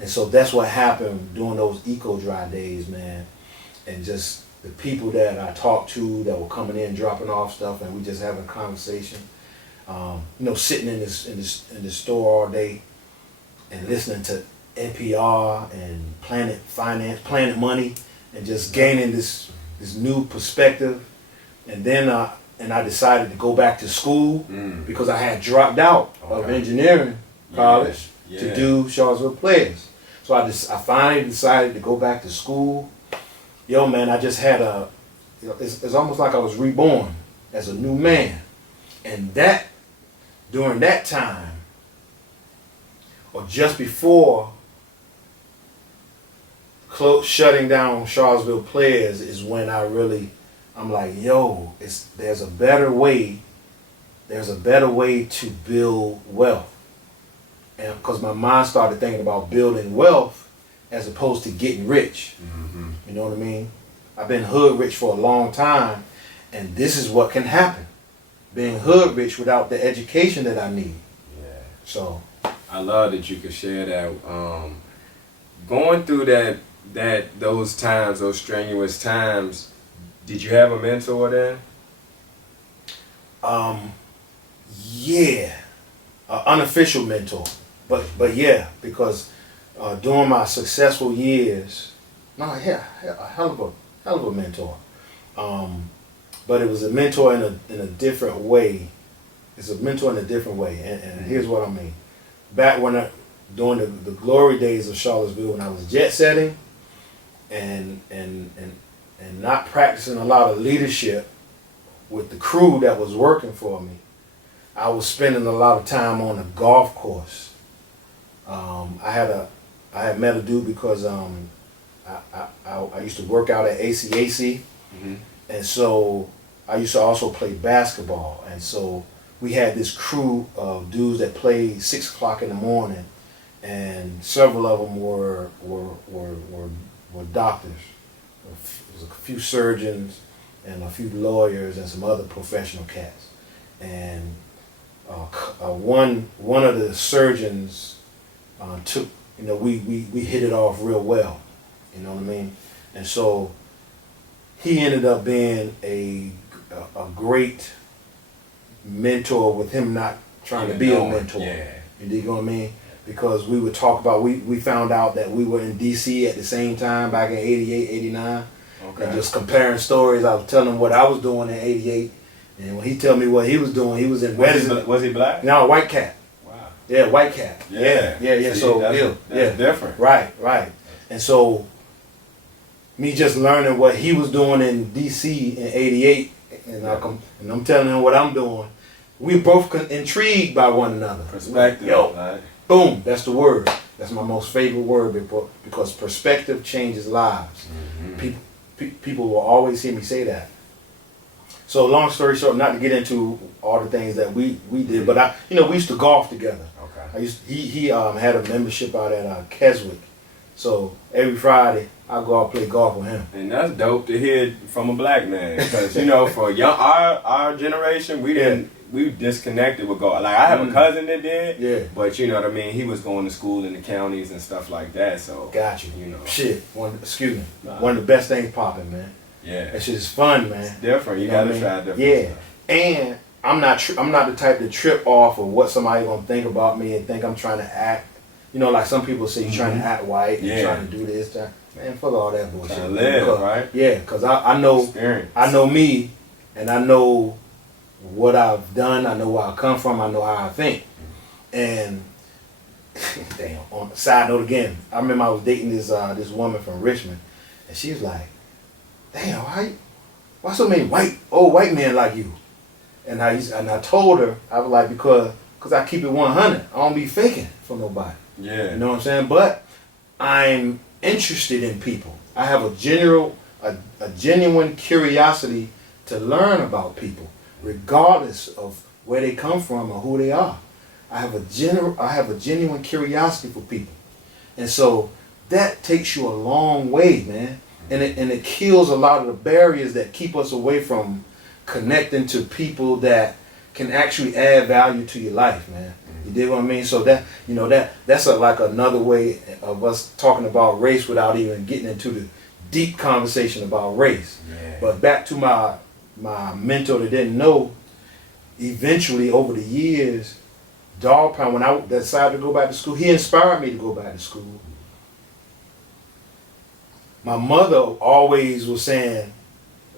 and so that's what happened during those eco dry days, man, and just the people that I talked to that were coming in, dropping off stuff, and we just having a conversation. Sitting in the store all day and listening to NPR and Planet Money, and just gaining this new perspective. And then I decided to go back to school because I had dropped out of engineering college to do Charlottesville Players. So I finally decided to go back to school. Yo, man, I just had it's almost like I was reborn as a new man. And during that time, or just before shutting down Charlottesville Players, is when I'm like, yo, there's a better way to build wealth. And because my mind started thinking about building wealth as opposed to getting rich. Mm-hmm. You know what I mean? I've been hood rich for a long time, and this is what can happen. Being hood rich without the education that I need. Yeah. So I love that you could share that. Going through those times, those strenuous times, did you have a mentor then? Yeah, unofficial mentor, but yeah, because during my successful years, a hell of a mentor. But it was a mentor in a different way. It's a mentor in a different way, and here's what I mean. Back during the glory days of Charlottesville, when I was jet setting, and not practicing a lot of leadership with the crew that was working for me, I was spending a lot of time on the golf course. I had met a dude because I used to work out at ACAC, and so I used to also play basketball, and so we had this crew of dudes that played 6 o'clock in the morning, and several of them were doctors. There was a few surgeons and a few lawyers and some other professional cats. And one of the surgeons took, we hit it off real well. You know what I mean? And so he ended up being a great mentor, with him not trying to be a mentor. Yeah. You know what I mean? Because we would talk about, we found out that we were in DC at the same time back in 88, 89. Okay. And just comparing stories. I was telling him what I was doing in 88. And when he told me what he was doing, he was in medicine. Was he black? No, white cat. Wow. Yeah, white cat. Yeah. Yeah. See, So that's different. Right. And so me just learning what he was doing in DC in 88, and I'm telling him what I'm doing, we both intrigued by one another. Perspective. Yo, right? Boom, that's the word. That's my most favorite word, because perspective changes lives. Mm-hmm. People will always hear me say that. So long story short, not to get into all the things that we did, but we used to golf together. Okay. He had a membership out at Keswick, so every Friday I go out and play golf with him. And that's dope to hear from a black man, because for our generation, we disconnected with golf. Like I have a cousin that did, but you know what I mean. He was going to school in the counties and stuff like that. So got you. Shit. One of the best things popping, man. Yeah, that shit is fun, man. It's different. You gotta try different. Yeah, stuff. And I'm not the type to trip off of what somebody gonna think about me and think I'm trying to act. Like some people say you're trying to act white, you're trying to do this, that. Man, fuck all that bullshit. Trying to live, right? Yeah, because I know Experience. I know me, and I know what I've done. I know where I come from. I know how I think. And damn. On a side note again, I remember I was dating this woman from Richmond, and she was like, "Damn, why so many old white men like you?" And I told her, I was like, because I keep it 100. I don't be faking for nobody. Yeah. You know what I'm saying? But I'm interested in people. I have a genuine curiosity to learn about people, regardless of where they come from or who they are. I have a genuine curiosity for people, and so that takes you a long way, man. And it kills a lot of the barriers that keep us away from connecting to people that can actually add value to your life, man. You dig what I mean? So that, you know, that's like another way of us talking about race without even getting into the deep conversation about race. Yeah. But back to my mentor that didn't know, eventually over the years, Dog Pound, when I decided to go back to school, he inspired me to go back to school. My mother always was saying,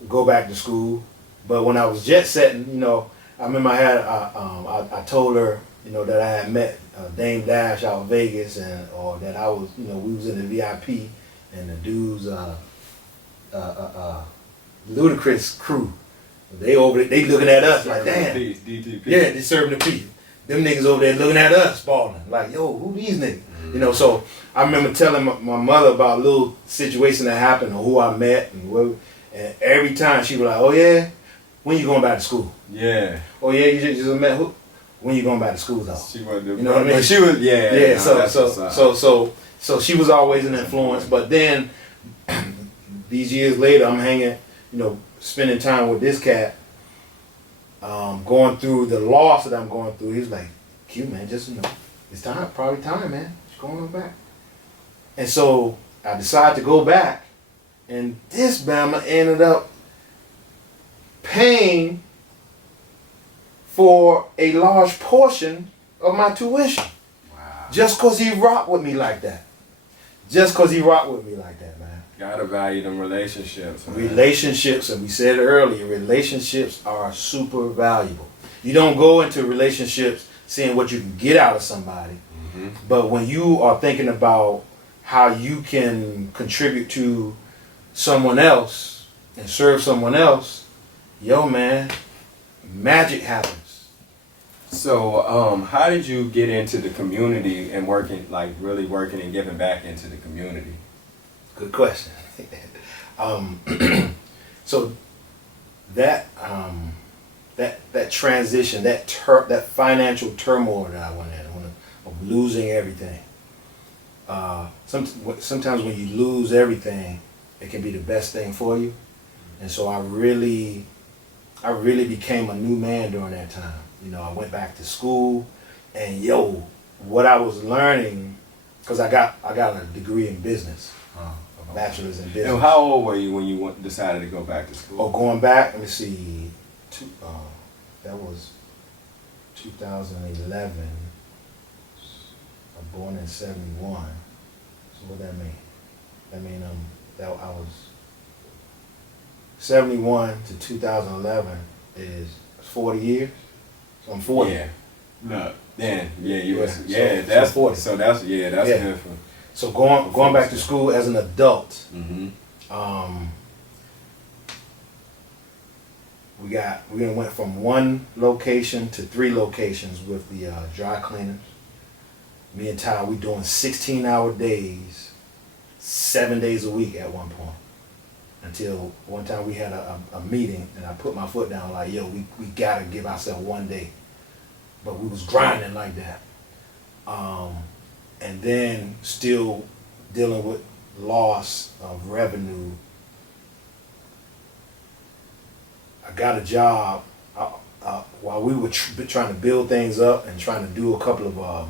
go back to school. But when I was jet setting, you know, I remember I told her, you know, that I had met Dame Dash out of Vegas, or that I was, you know, we was in the VIP, and the dudes, Ludacris crew, they looking at us like, damn. DTP. Yeah, they serving the peace. Them niggas over there looking at us balling, like, yo, who these niggas? Mm-hmm. You know, so I remember telling my mother about a little situation that happened, or who I met, and every time she was like, oh yeah, when you going back to school? Yeah. Oh yeah, you just met who? When you going back to school though? She wasn't. You know what I mean? But she was. Yeah. Yeah. No, So she was always an influence. But then these years later, I'm hanging, you know, spending time with this cat, going through the loss that I'm going through. He's like, Q, man, just, you know, it's time, probably time, man. Just going back. And so I decided to go back, and this Bama ended up paying for a large portion of my tuition. Wow. Just because he rocked with me like that. Just because he rocked with me like that, man. Gotta value them relationships, man. Relationships, and we said it earlier, relationships are super valuable. You don't go into relationships seeing what you can get out of somebody. Mm-hmm. But when you are thinking about how you can contribute to someone else and serve someone else, yo, man, magic happens. So, how did you get into the community and working, like really working and giving back into the community? Good question. So that transition, that financial turmoil that I went in, of losing everything. Sometimes when you lose everything, it can be the best thing for you. And so I really became a new man during that time. You know, I went back to school, and yo, what I was learning, because I got a degree in business, a bachelor's in business. And how old were you when you decided to go back to school? Oh, going back, let me see, that was 2011. I'm born in 71. So what that mean? That mean that I was 71 to 2011 is 40 years. So I'm 40. Yeah. No. Then you Yeah. was That's 40. So that's different. So going back to school as an adult. Mm-hmm. We went from one location to 3 locations with the dry cleaners. Me and Ty, we doing 16-hour days, 7 days a week at one point. Until one time we had a meeting, and I put my foot down like, yo, we gotta give ourselves one day. But we was grinding like that. And then still dealing with loss of revenue. I got a job while we were trying to build things up and trying to do a couple of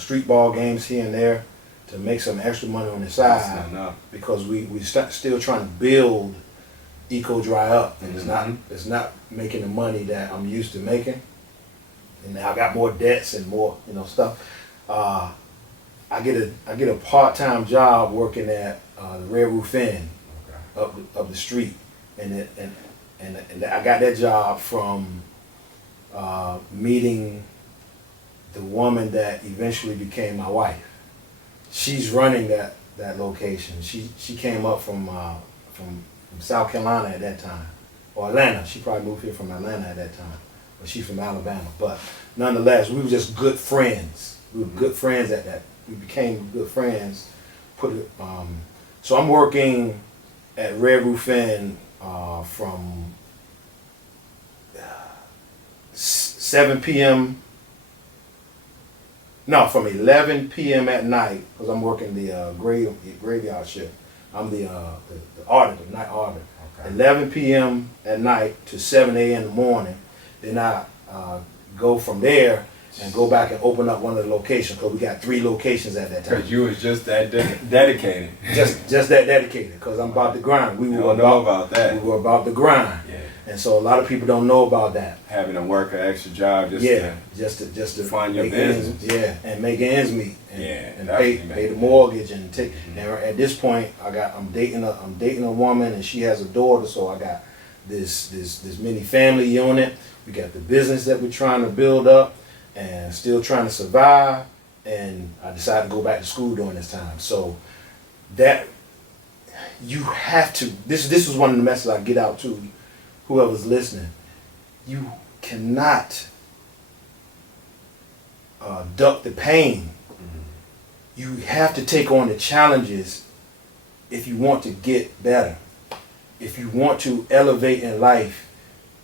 street ball games here and there to make some extra money on the side, because we still trying to build Eco Dry Up, and it's not making the money that I'm used to making, and now I got more debts and more stuff. I get a part-time job working at the Red Roof Inn up the street, and I got that job from meeting the woman that eventually became my wife. She's running that location. She came up from South Carolina at that time, or Atlanta. She probably moved here from Atlanta at that time, but she's from Alabama. But nonetheless, we were just good friends. We were good friends at that. We became good friends. So I'm working at Red Roof Inn from 7 p.m. No, from 11 p.m. at night, because I'm working the graveyard shift. I'm the auditor, night auditor. Okay. 11 p.m. at night to 7 a.m. in the morning. Then I go from there and go back and open up one of the locations, because we got 3 locations at that time. Because you was just that dedicated. just that dedicated, because I'm about the grind. We were about that. We were about the grind. Yeah. And so a lot of people don't know about that. Having to work an extra job just to fund your make business. Ends, and make ends meet. And, and pay the mortgage and take. And at this point, I'm dating a woman, and she has a daughter. So I got this mini family unit. We got the business that we're trying to build up, and still trying to survive. And I decided to go back to school during this time. So that you have to. This is one of the messages I get out to whoever's listening. You cannot duck the pain. You have to take on the challenges if you want to get better. If you want to elevate in life,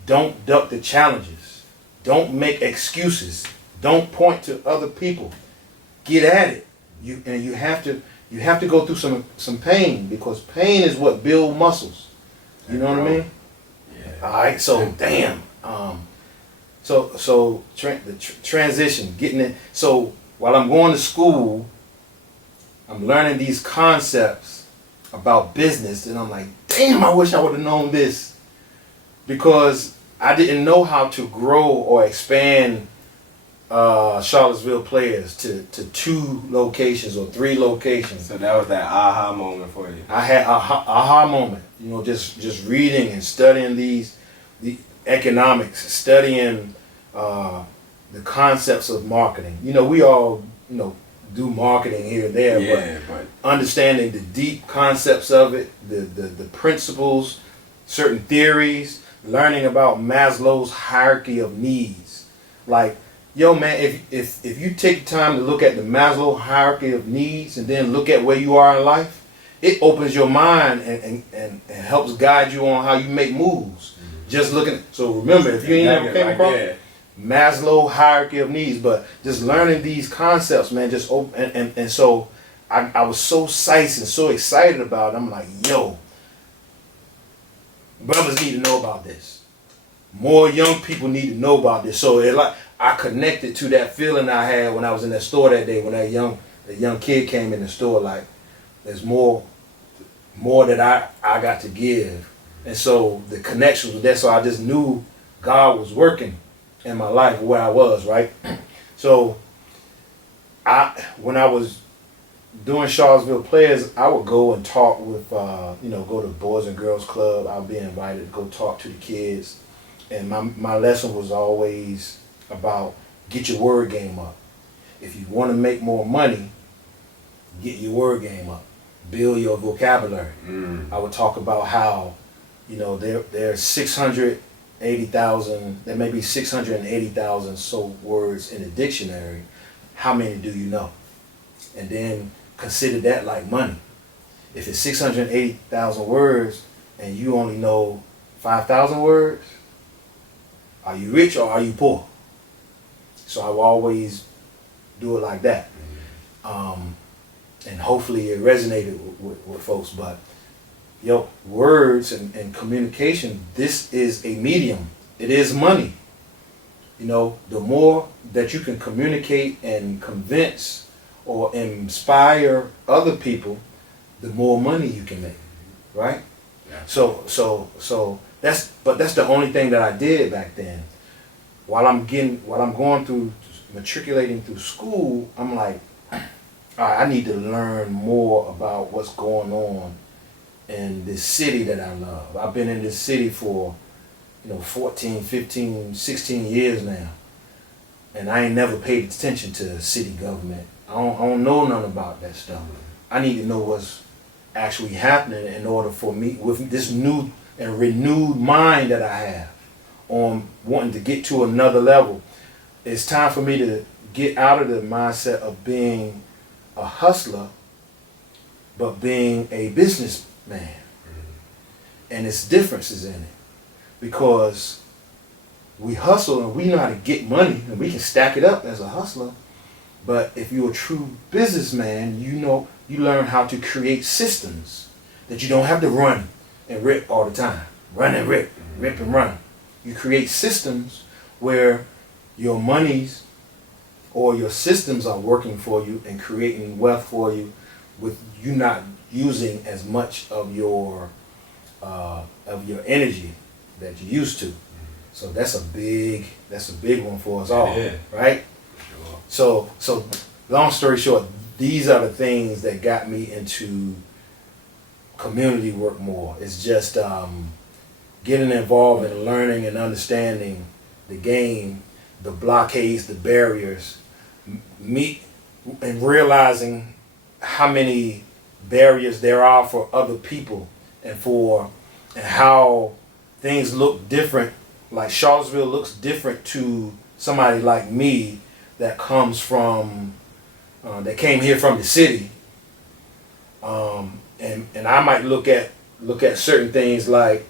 don't duck the challenges. Don't make excuses. Don't point to other people. Get at it. You have to go through some pain, because pain is what builds muscles. You know what I mean? All right, so damn. The transition, getting it. So while I'm going to school, I'm learning these concepts about business, and I'm like, damn, I wish I would have known this, because I didn't know how to grow or expand Charlottesville Players to 2 locations or 3 locations. So that was that aha moment for you. I had a aha moment, just reading and studying the economics, studying the concepts of marketing. We all do marketing here and there, but understanding the deep concepts of it, the principles, certain theories, learning about Maslow's hierarchy of needs. Like, yo man, if you take time to look at the Maslow hierarchy of needs and then look at where you are in life, it opens your mind and helps guide you on how you make moves. Just looking. So remember, if you ain't never came across Maslow hierarchy of needs, but just learning these concepts, man, just open and so I was so psyched and so excited about it. I'm like, yo, brothers need to know about this. More young people need to know about this. So I connected to that feeling I had when I was in that store that day, when that young kid came in the store. Like, there's more that I got to give. And so the connection was there. So I just knew God was working in my life where I was, right? So when I was doing Charlottesville Players, I would go and talk with, go to Boys and Girls Club. I would be invited to go talk to the kids. And my lesson was always about get your word game up. If you want to make more money, get your word game up. Build your vocabulary. I would talk about how, there are 680,000, there may be 680,000 so words in a dictionary. How many do you know? And then consider that like money. If it's 680,000 words and you only know 5,000 words, are you rich or are you poor? So I will always do it like that. And hopefully it resonated with folks. But words and communication, this is a medium. It is money. The more that you can communicate and convince or inspire other people, the more money you can make, right? Yeah. So that's the only thing that I did back then. While I'm going through matriculating through school, I'm like, all right, I need to learn more about what's going on in this city that I love. I've been in this city for 14, 15, 16 years now. And I ain't never paid attention to city government. I don't know nothing about that stuff. I need to know what's actually happening in order for me, with this new and renewed mind that I have on wanting to get to another level. It's time for me to get out of the mindset of being a hustler, but being a businessman. And there's differences in it. Because we hustle and we know how to get money and we can stack it up as a hustler. But if you're a true businessman, you learn how to create systems that you don't have to run and rip all the time. Run and rip, rip and run. You create systems where your monies or your systems are working for you and creating wealth for you with you not using as much of your energy that you used to. So that's a big one for us all, right? Sure. So long story short, these are the things that got me into community work more. It's just getting involved and learning and understanding the game, the blockades, the barriers, and realizing how many barriers there are for other people and how things look different. Like Charlottesville looks different to somebody like me that comes from that came here from the city, and I might look at certain things like,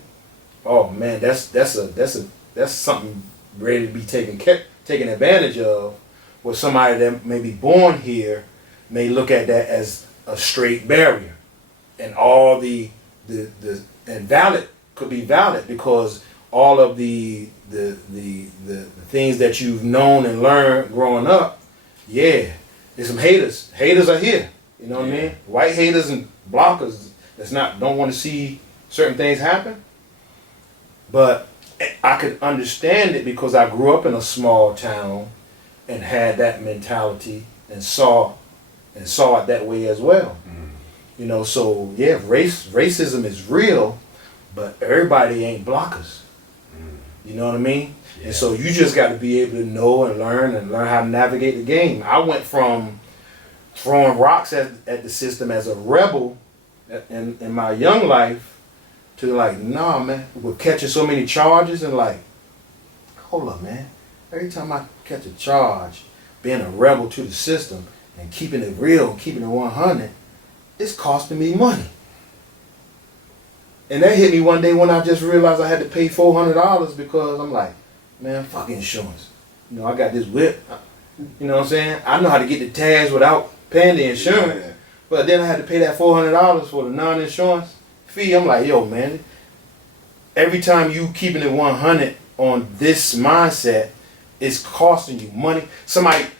oh man, that's something ready to be taken advantage of. Where somebody that may be born here may look at that as a straight barrier, and all the valid could be valid because all of the things that you've known and learned growing up, there's some haters. Haters are here. You know what I mean? White haters and blockers don't want to see certain things happen. But I could understand it because I grew up in a small town and had that mentality and saw it that way as well. You know, so racism is real, but everybody ain't blockers. You know what I mean? Yeah. And so you just got to be able to know and learn how to navigate the game. I went from throwing rocks at the system as a rebel in my young life to like, nah, man, we're catching so many charges and like, hold up, man. Every time I catch a charge, being a rebel to the system and keeping it real, keeping it 100, it's costing me money. And that hit me one day when I just realized I had to pay $400 because I'm like, man, fuck insurance. You know, I got this whip. You know what I'm saying? I know how to get the tags without paying the insurance. Yeah. But then I had to pay that $400 for the non-insurance fee. I'm like, yo, man, every time you keeping it 100 on this mindset, it's costing you money.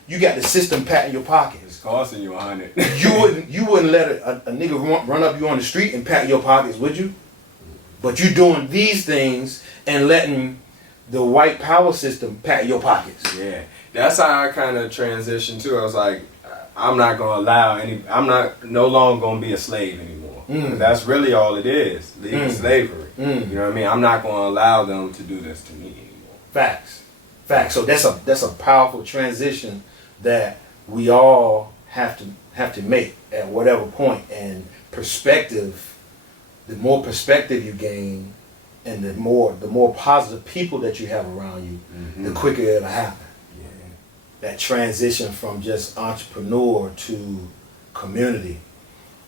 You got the system patting your pocket. It's costing you 100. You wouldn't let a nigga run up you on the street and pat your pockets, would you? But you doing these things and letting the white power system pat your pockets. Yeah, that's how I kind of transitioned too. I was like, I'm not gonna no longer gonna be a slave anymore. That's really all it is, legal slavery. You know what I mean? I'm not gonna allow them to do this to me anymore. Facts. So that's a powerful transition that we all have to make at whatever point. And perspective. The more perspective you gain, and the more positive people that you have around you, the quicker it'll happen. Yeah. That transition from just entrepreneur to community.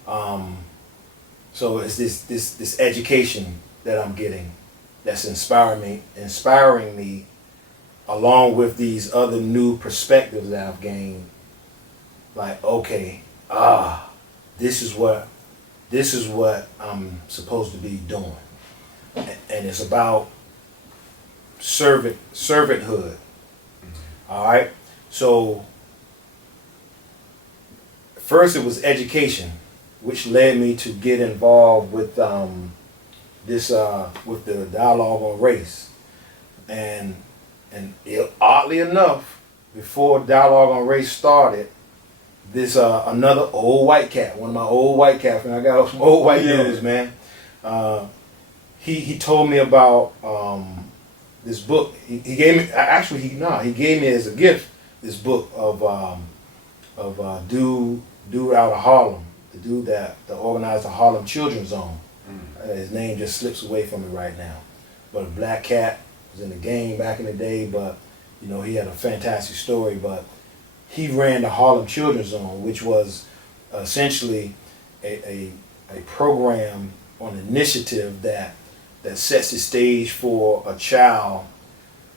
So it's this education that I'm getting that's inspiring me, along with these other new perspectives that I've gained. Like, okay, this is what I'm supposed to be doing. And it's about servanthood. All right? So first it was education, which led me to get involved with with the dialogue on race. And oddly enough, before dialogue on race started, this another old white cat, one of my old white cats, and I got some old white dudes, man. He told me about this book. He gave me he gave me as a gift this book of dude out of Harlem, the dude that organized the Harlem Children's Zone. His name just slips away from me right now. But a black cat, was in the game back in the day, but you know, he had a fantastic story. But he ran the Harlem Children's Zone, which was essentially a program on initiative that sets the stage for a child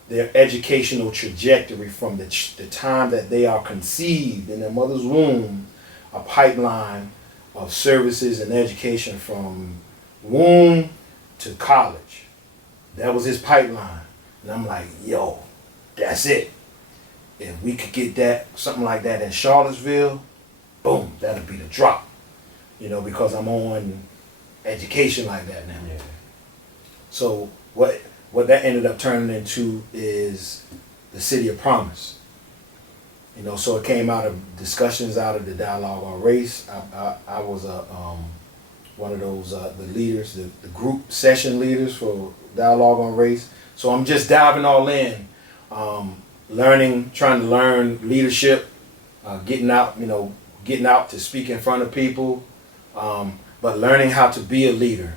their educational trajectory from the time that they are conceived in their mother's womb, a pipeline of services and education from womb to college. That was his pipeline. And I'm like, yo, that's it. If we could get that, something like that in Charlottesville, boom, that'll be the drop. You know, because I'm on education like that now. Yeah. So what that ended up turning into is the City of Promise. You know, so it came out of discussions out of the dialogue on race. I was one of those the leaders, the group session leaders for dialogue on race. So I'm just diving all in, learning, trying to learn leadership, getting out to speak in front of people, but learning how to be a leader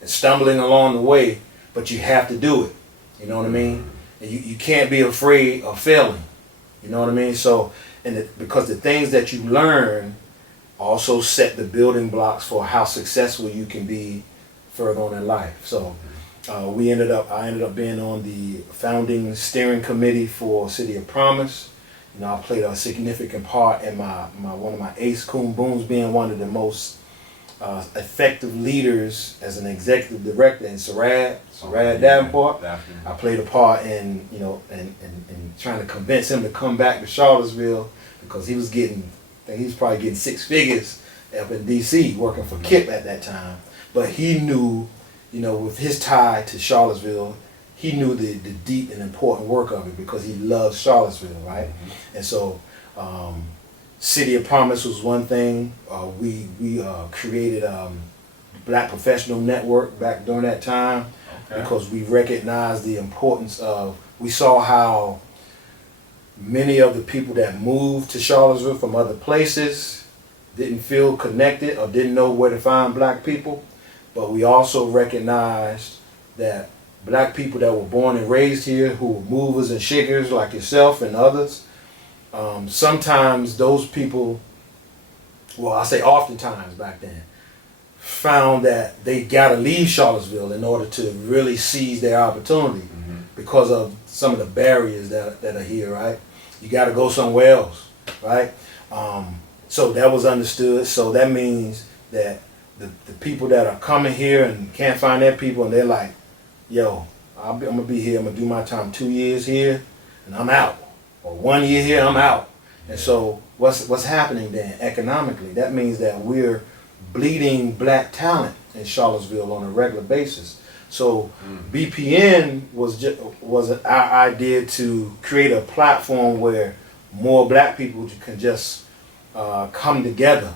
and stumbling along the way, but you have to do it. You know what I mean? And you can't be afraid of failing. You know what I mean? So, because the things that you learn also set the building blocks for how successful you can be further on in life. So, I ended up being on the founding steering committee for City of Promise. You know, I played a significant part in one of my ace coon booms being one of the most effective leaders as an executive director in Sarad Davenport. Definitely. I played a part in, you know, in trying to convince him to come back to Charlottesville because he was probably getting 6 figures up in DC working for Kip at that time. But he knew, you know, with his tie to Charlottesville, he knew the deep and important work of it because he loves Charlottesville, right? And so City of Promise was one thing. We created Black Professional Network back during that time because we recognized the importance of, we saw how many of the people that moved to Charlottesville from other places didn't feel connected or didn't know where to find black people. But we also recognized that black people that were born and raised here, who were movers and shakers like yourself and others, sometimes those people, well, I say oftentimes back then, found that they got to leave Charlottesville in order to really seize their opportunity because of some of the barriers that are here, right? You got to go somewhere else, right? So that was understood. So that means that the people that are coming here and can't find their people and they're like, yo, I'm going to be here, I'm going to do my time 2 years here and I'm out. Or 1 year here, I'm out. And so what's happening then economically? That means that we're bleeding black talent in Charlottesville on a regular basis. So BPN was our idea to create a platform where more black people can just come together,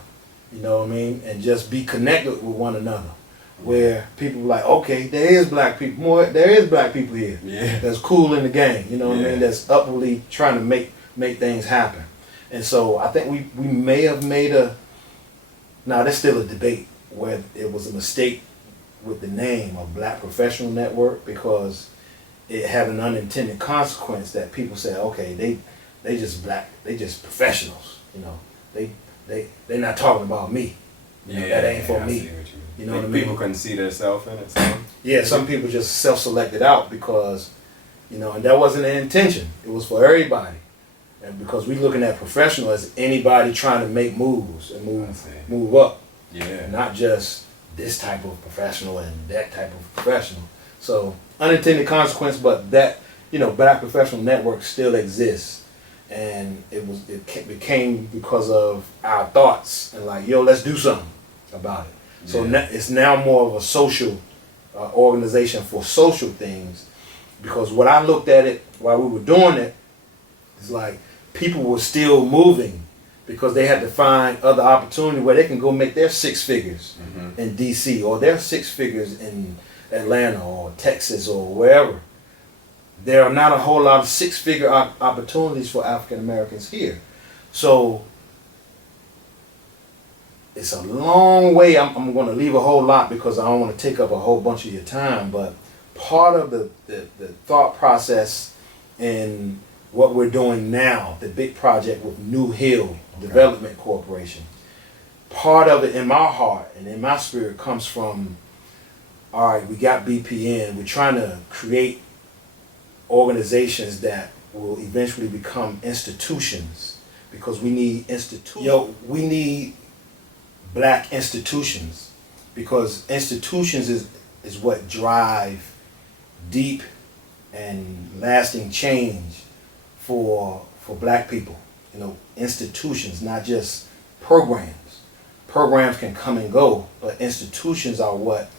you know what I mean, and just be connected with one another. Where people were like, okay, there is black people here. Yeah. That's cool in the game, you know what I mean, that's upwardly trying to make things happen. And so I think we may have made there's still a debate where it was a mistake with the name of Black Professional Network because it had an unintended consequence that people said, okay, they just black, they just professionals, you know, they're not talking about me. You know, that ain't for me. You know what I mean? People couldn't see themselves in it. So. Yeah, some people just self-selected out because, you know, and that wasn't the intention. It was for everybody. And because we're looking at professional as anybody trying to make moves and move up. Yeah. Not just this type of professional and that type of professional. So unintended consequence, but that, you know, Black Professional Network still exists. And it became because of our thoughts and like, yo, let's do something about it. So it's now more of a social organization for social things, because what I looked at it while we were doing it is like people were still moving because they had to find other opportunity where they can go make their 6 figures in DC or their 6 figures in Atlanta or Texas or wherever. There are not a whole lot of 6-figure opportunities for African Americans here. So it's a long way. I'm going to leave a whole lot because I don't want to take up a whole bunch of your time, but part of the thought process in what we're doing now, the big project with New Hill Development Corporation, part of it in my heart and in my spirit comes from, all right, we got BPN, we're trying to create organizations that will eventually become institutions, because we need institutions. Yo, we need black institutions, because institutions is what drive deep and lasting change for black people. You know, institutions, not just programs. Programs can come and go, but institutions are what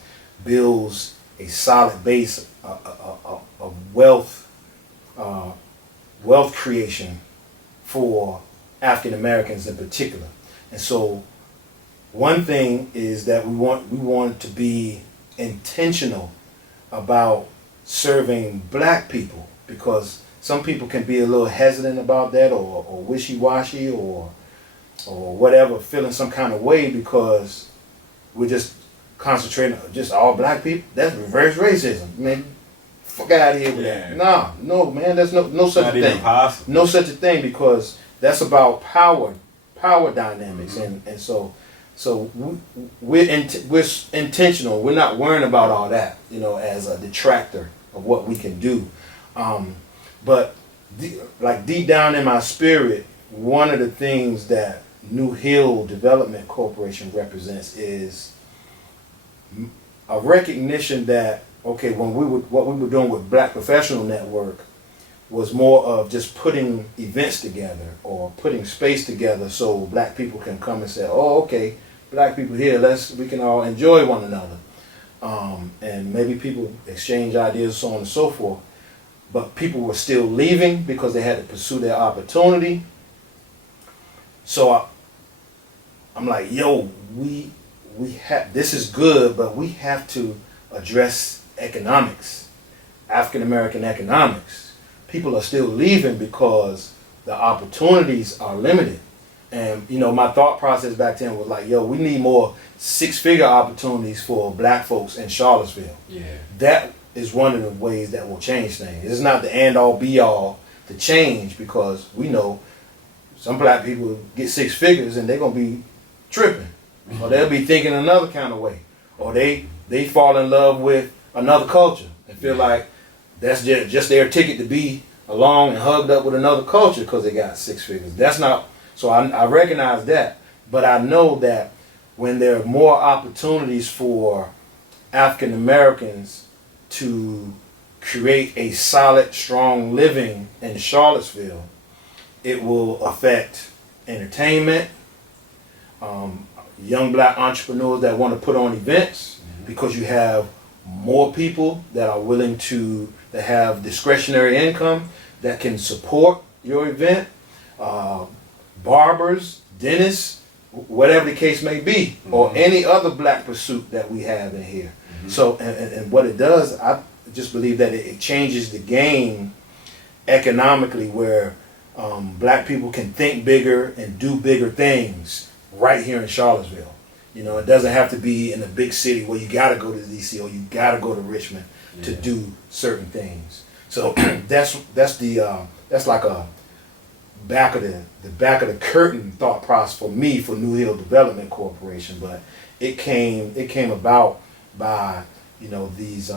builds a solid base of wealth creation for African Americans in particular. And so one thing is that we want to be intentional about serving black people, because some people can be a little hesitant about that, or wishy-washy, or whatever, feeling some kind of way because we're just concentrating on just all black people. That's reverse racism, man. Fuck out of here with that. Nah, no, man. There's no such a thing. Possible. No such a thing, because that's about power dynamics, and so we're intentional. We're not worrying about all that, you know, as a detractor of what we can do. But like deep down in my spirit, one of the things that New Hill Development Corporation represents is a recognition that, okay, what we were doing with Black Professional Network was more of just putting events together or putting space together so black people can come and say, oh, okay, black people here, we can all enjoy one another. And maybe people exchange ideas, so on and so forth. But people were still leaving because they had to pursue their opportunity. So I'm like, yo, we have, this is good, but we have to address economics, African American economics. People are still leaving because the opportunities are limited. And you know, my thought process back then was like, yo, we need more six-figure opportunities for black folks in Charlottesville. Yeah. That is one of the ways that will change things. It's not the end-all be-all to change, because we know some black people get six figures and they're gonna be tripping, or they'll be thinking another kind of way, or they fall in love with another culture and feel like that's just their ticket to be along and hugged up with another culture because they got six figures. That's not. So I recognize that, but I know that when there are more opportunities for African Americans to create a solid, strong living in Charlottesville, it will affect entertainment, young black entrepreneurs that want to put on events, because you have more people that are willing to, that have discretionary income that can support your event, barbers, dentists, whatever the case may be, or any other black pursuit that we have in here. So, and what it does, I just believe that it changes the game economically, where black people can think bigger and do bigger things right here in Charlottesville. You know, it doesn't have to be in a big city where you got to go to DC or you got to go to Richmond to do certain things. So that's like a back of the curtain thought process for me for New Hill Development Corporation. But it came about by, you know, these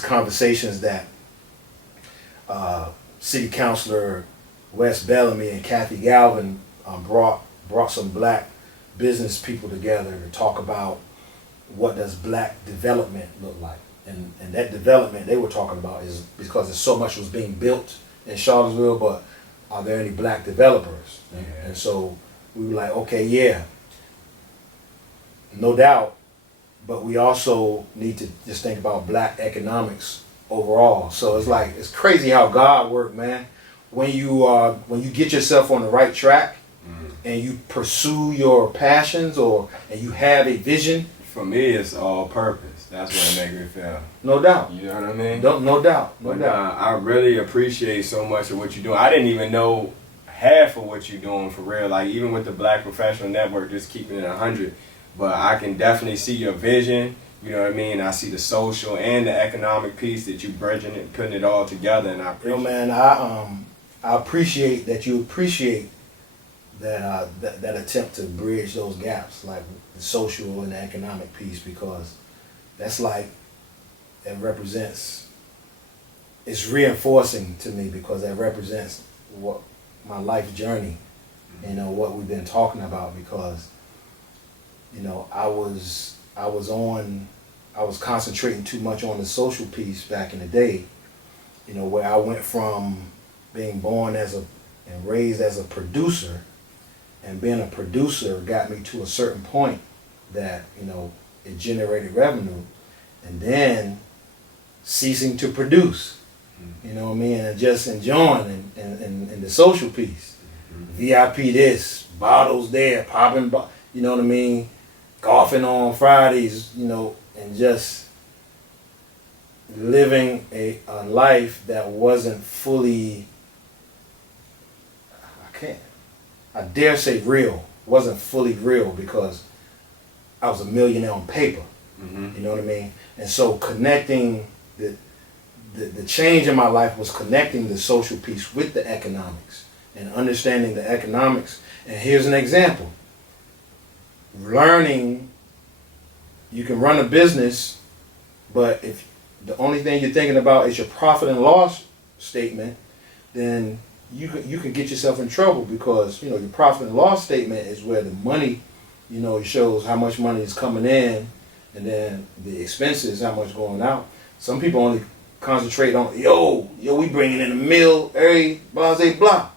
conversations that City Councilor Wes Bellamy and Kathy Galvin brought some black business people together to talk about what does black development look like. And that development they were talking about is because there's so much was being built in Charlottesville, but are there any black developers? And so we were like, okay, yeah, no doubt, but we also need to just think about black economics overall. So it's like, it's crazy how God works, man. When you get yourself on the right track and you pursue your passions, and you have a vision. For me, it's all purpose. That's what it makes me feel. No doubt. You know what I mean? No doubt. No doubt. I really appreciate so much of what you're doing. I didn't even know half of what you're doing for real. Like, even with the Black Professional Network, just keeping it 100. But I can definitely see your vision. You know what I mean? I see the social and the economic piece that you bridging and putting it all together, and I appreciate. Yo, man, I appreciate that you appreciate that attempt to bridge those gaps, like the social and the economic piece, because that's like, it represents it's reinforcing to me because that represents what my life journey, what we've been talking about. Because I was concentrating too much on the social piece back in the day, where I went from being born and raised as a producer, and being a producer got me to a certain point that it generated revenue, and then ceasing to produce, and just enjoying and the social piece, VIP this, bottles there, popping, golfing on Fridays, and just living a life that wasn't fully, I dare say real, wasn't fully real, because I was a millionaire on paper. You know what I mean? And so connecting the change in my life was connecting the social piece with the economics and understanding the economics. And here's an example. Learning, you can run a business, but if the only thing you're thinking about is your profit and loss statement, then you can get yourself in trouble, because your profit and loss statement is where the money, it shows how much money is coming in, and then the expenses, how much going out. Some people only concentrate on we bringing in a meal, blah blah,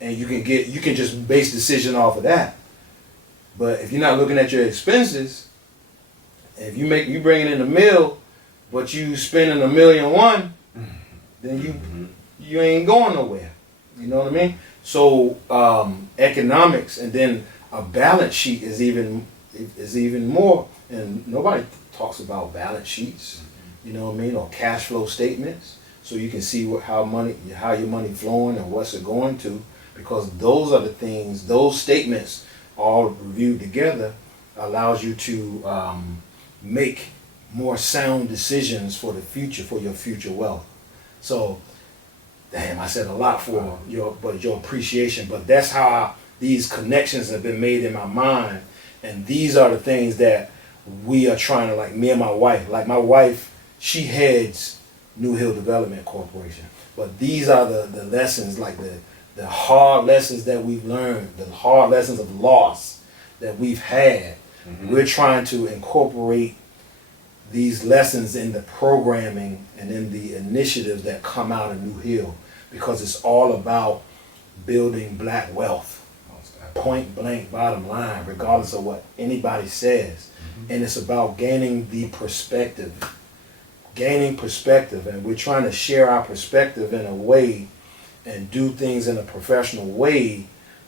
and you can just base decision off of that. But if you're not looking at your expenses, if you bringing in a meal, but you spending $1.1 million, then you ain't going nowhere. You know what I mean? So economics, and then a balance sheet is even more. And nobody talks about balance sheets, or cash flow statements, so you can see how your money flowing and what's it going to, because those are the things, those statements all reviewed together allows you to make more sound decisions for the future, for your future wealth. So, damn, I said a lot for your appreciation, but that's how these connections have been made in my mind, and these are the things that we are trying to, like me and my wife. Like my wife, she heads New Hill Development Corporation, but these are the lessons, like the hard lessons that we've learned, the hard lessons of loss that we've had. We're trying to incorporate these lessons in the programming and in the initiatives that come out of New Hill, because it's all about building black wealth, point blank, bottom line, regardless of what anybody says. And it's about gaining perspective, and we're trying to share our perspective in a way and do things in a professional way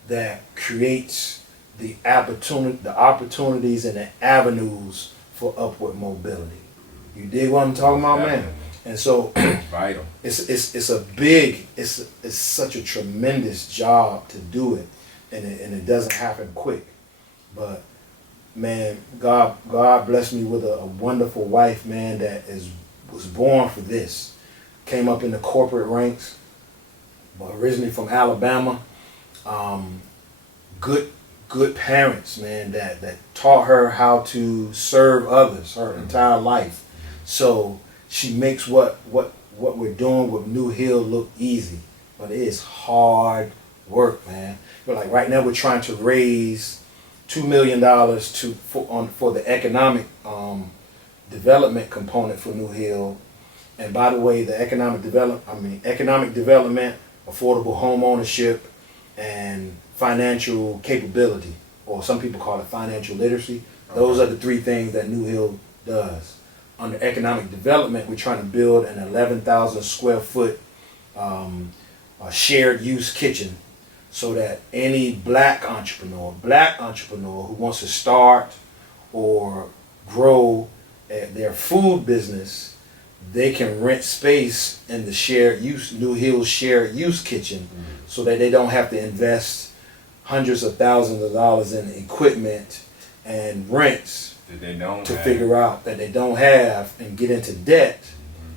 that creates the opportunities and the avenues for upward mobility. You dig what I'm talking about, man? And so vital. It's such a tremendous job to do it, and it doesn't happen quick. But man, God blessed me with a wonderful wife, man, that was born for this. Came up in the corporate ranks, but originally from Alabama. Good parents, man, that taught her how to serve others her entire life. So she makes what we're doing with New Hill look easy, but it is hard work, man. But like right now, we're trying to raise $2 million for the economic development component for New Hill. And by the way, the economic development, affordable home ownership, and financial capability, or some people call it financial literacy. Those are the three things that New Hill does. Under economic development, we're trying to build an 11,000 square foot shared use kitchen, so that any black entrepreneur who wants to start or grow their food business, they can rent space in the New Hill shared use kitchen, so that they don't have to invest hundreds of thousands of dollars in equipment and rents that they don't have, and get into debt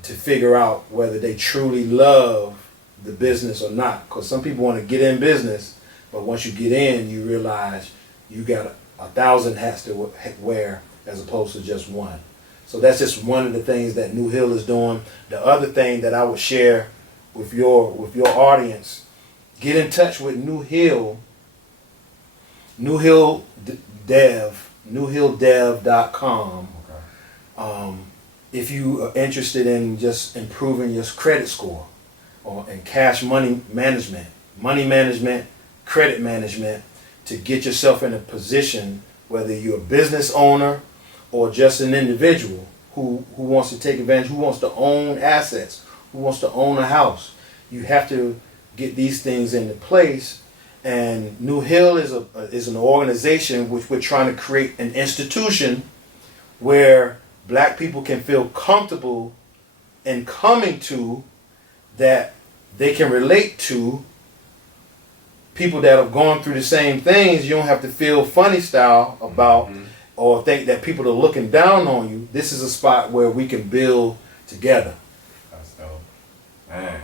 to figure out whether they truly love the business or not. Because some people want to get in business, but once you get in, you realize you got 1,000 hats to wear as opposed to just one. So that's just one of the things that New Hill is doing. The other thing that I would share with your audience, get in touch with New Hill newhilldev.com. If you are interested in just improving your credit score or in money management, credit management, to get yourself in a position, whether you're a business owner or just an individual who wants to take advantage, who wants to own assets, who wants to own a house. You have to get these things into place. And New Hill is an organization which we're trying to create an institution where black people can feel comfortable in coming to, that they can relate to people that have gone through the same things. You don't have to feel funny style about or think that people are looking down on you. This is a spot where we can build together. That's dope. Man,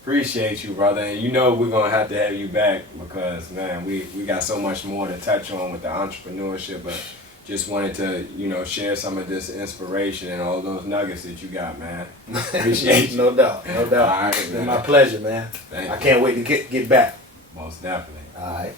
appreciate you, brother. And you know we're going to have you back because, man, we got so much more to touch on with the entrepreneurship, but just wanted to, share some of this inspiration and all those nuggets that you got, man. Appreciate you. No doubt. All right, It's been my pleasure, man. Thank you. I can't wait to get back. Most definitely. All right.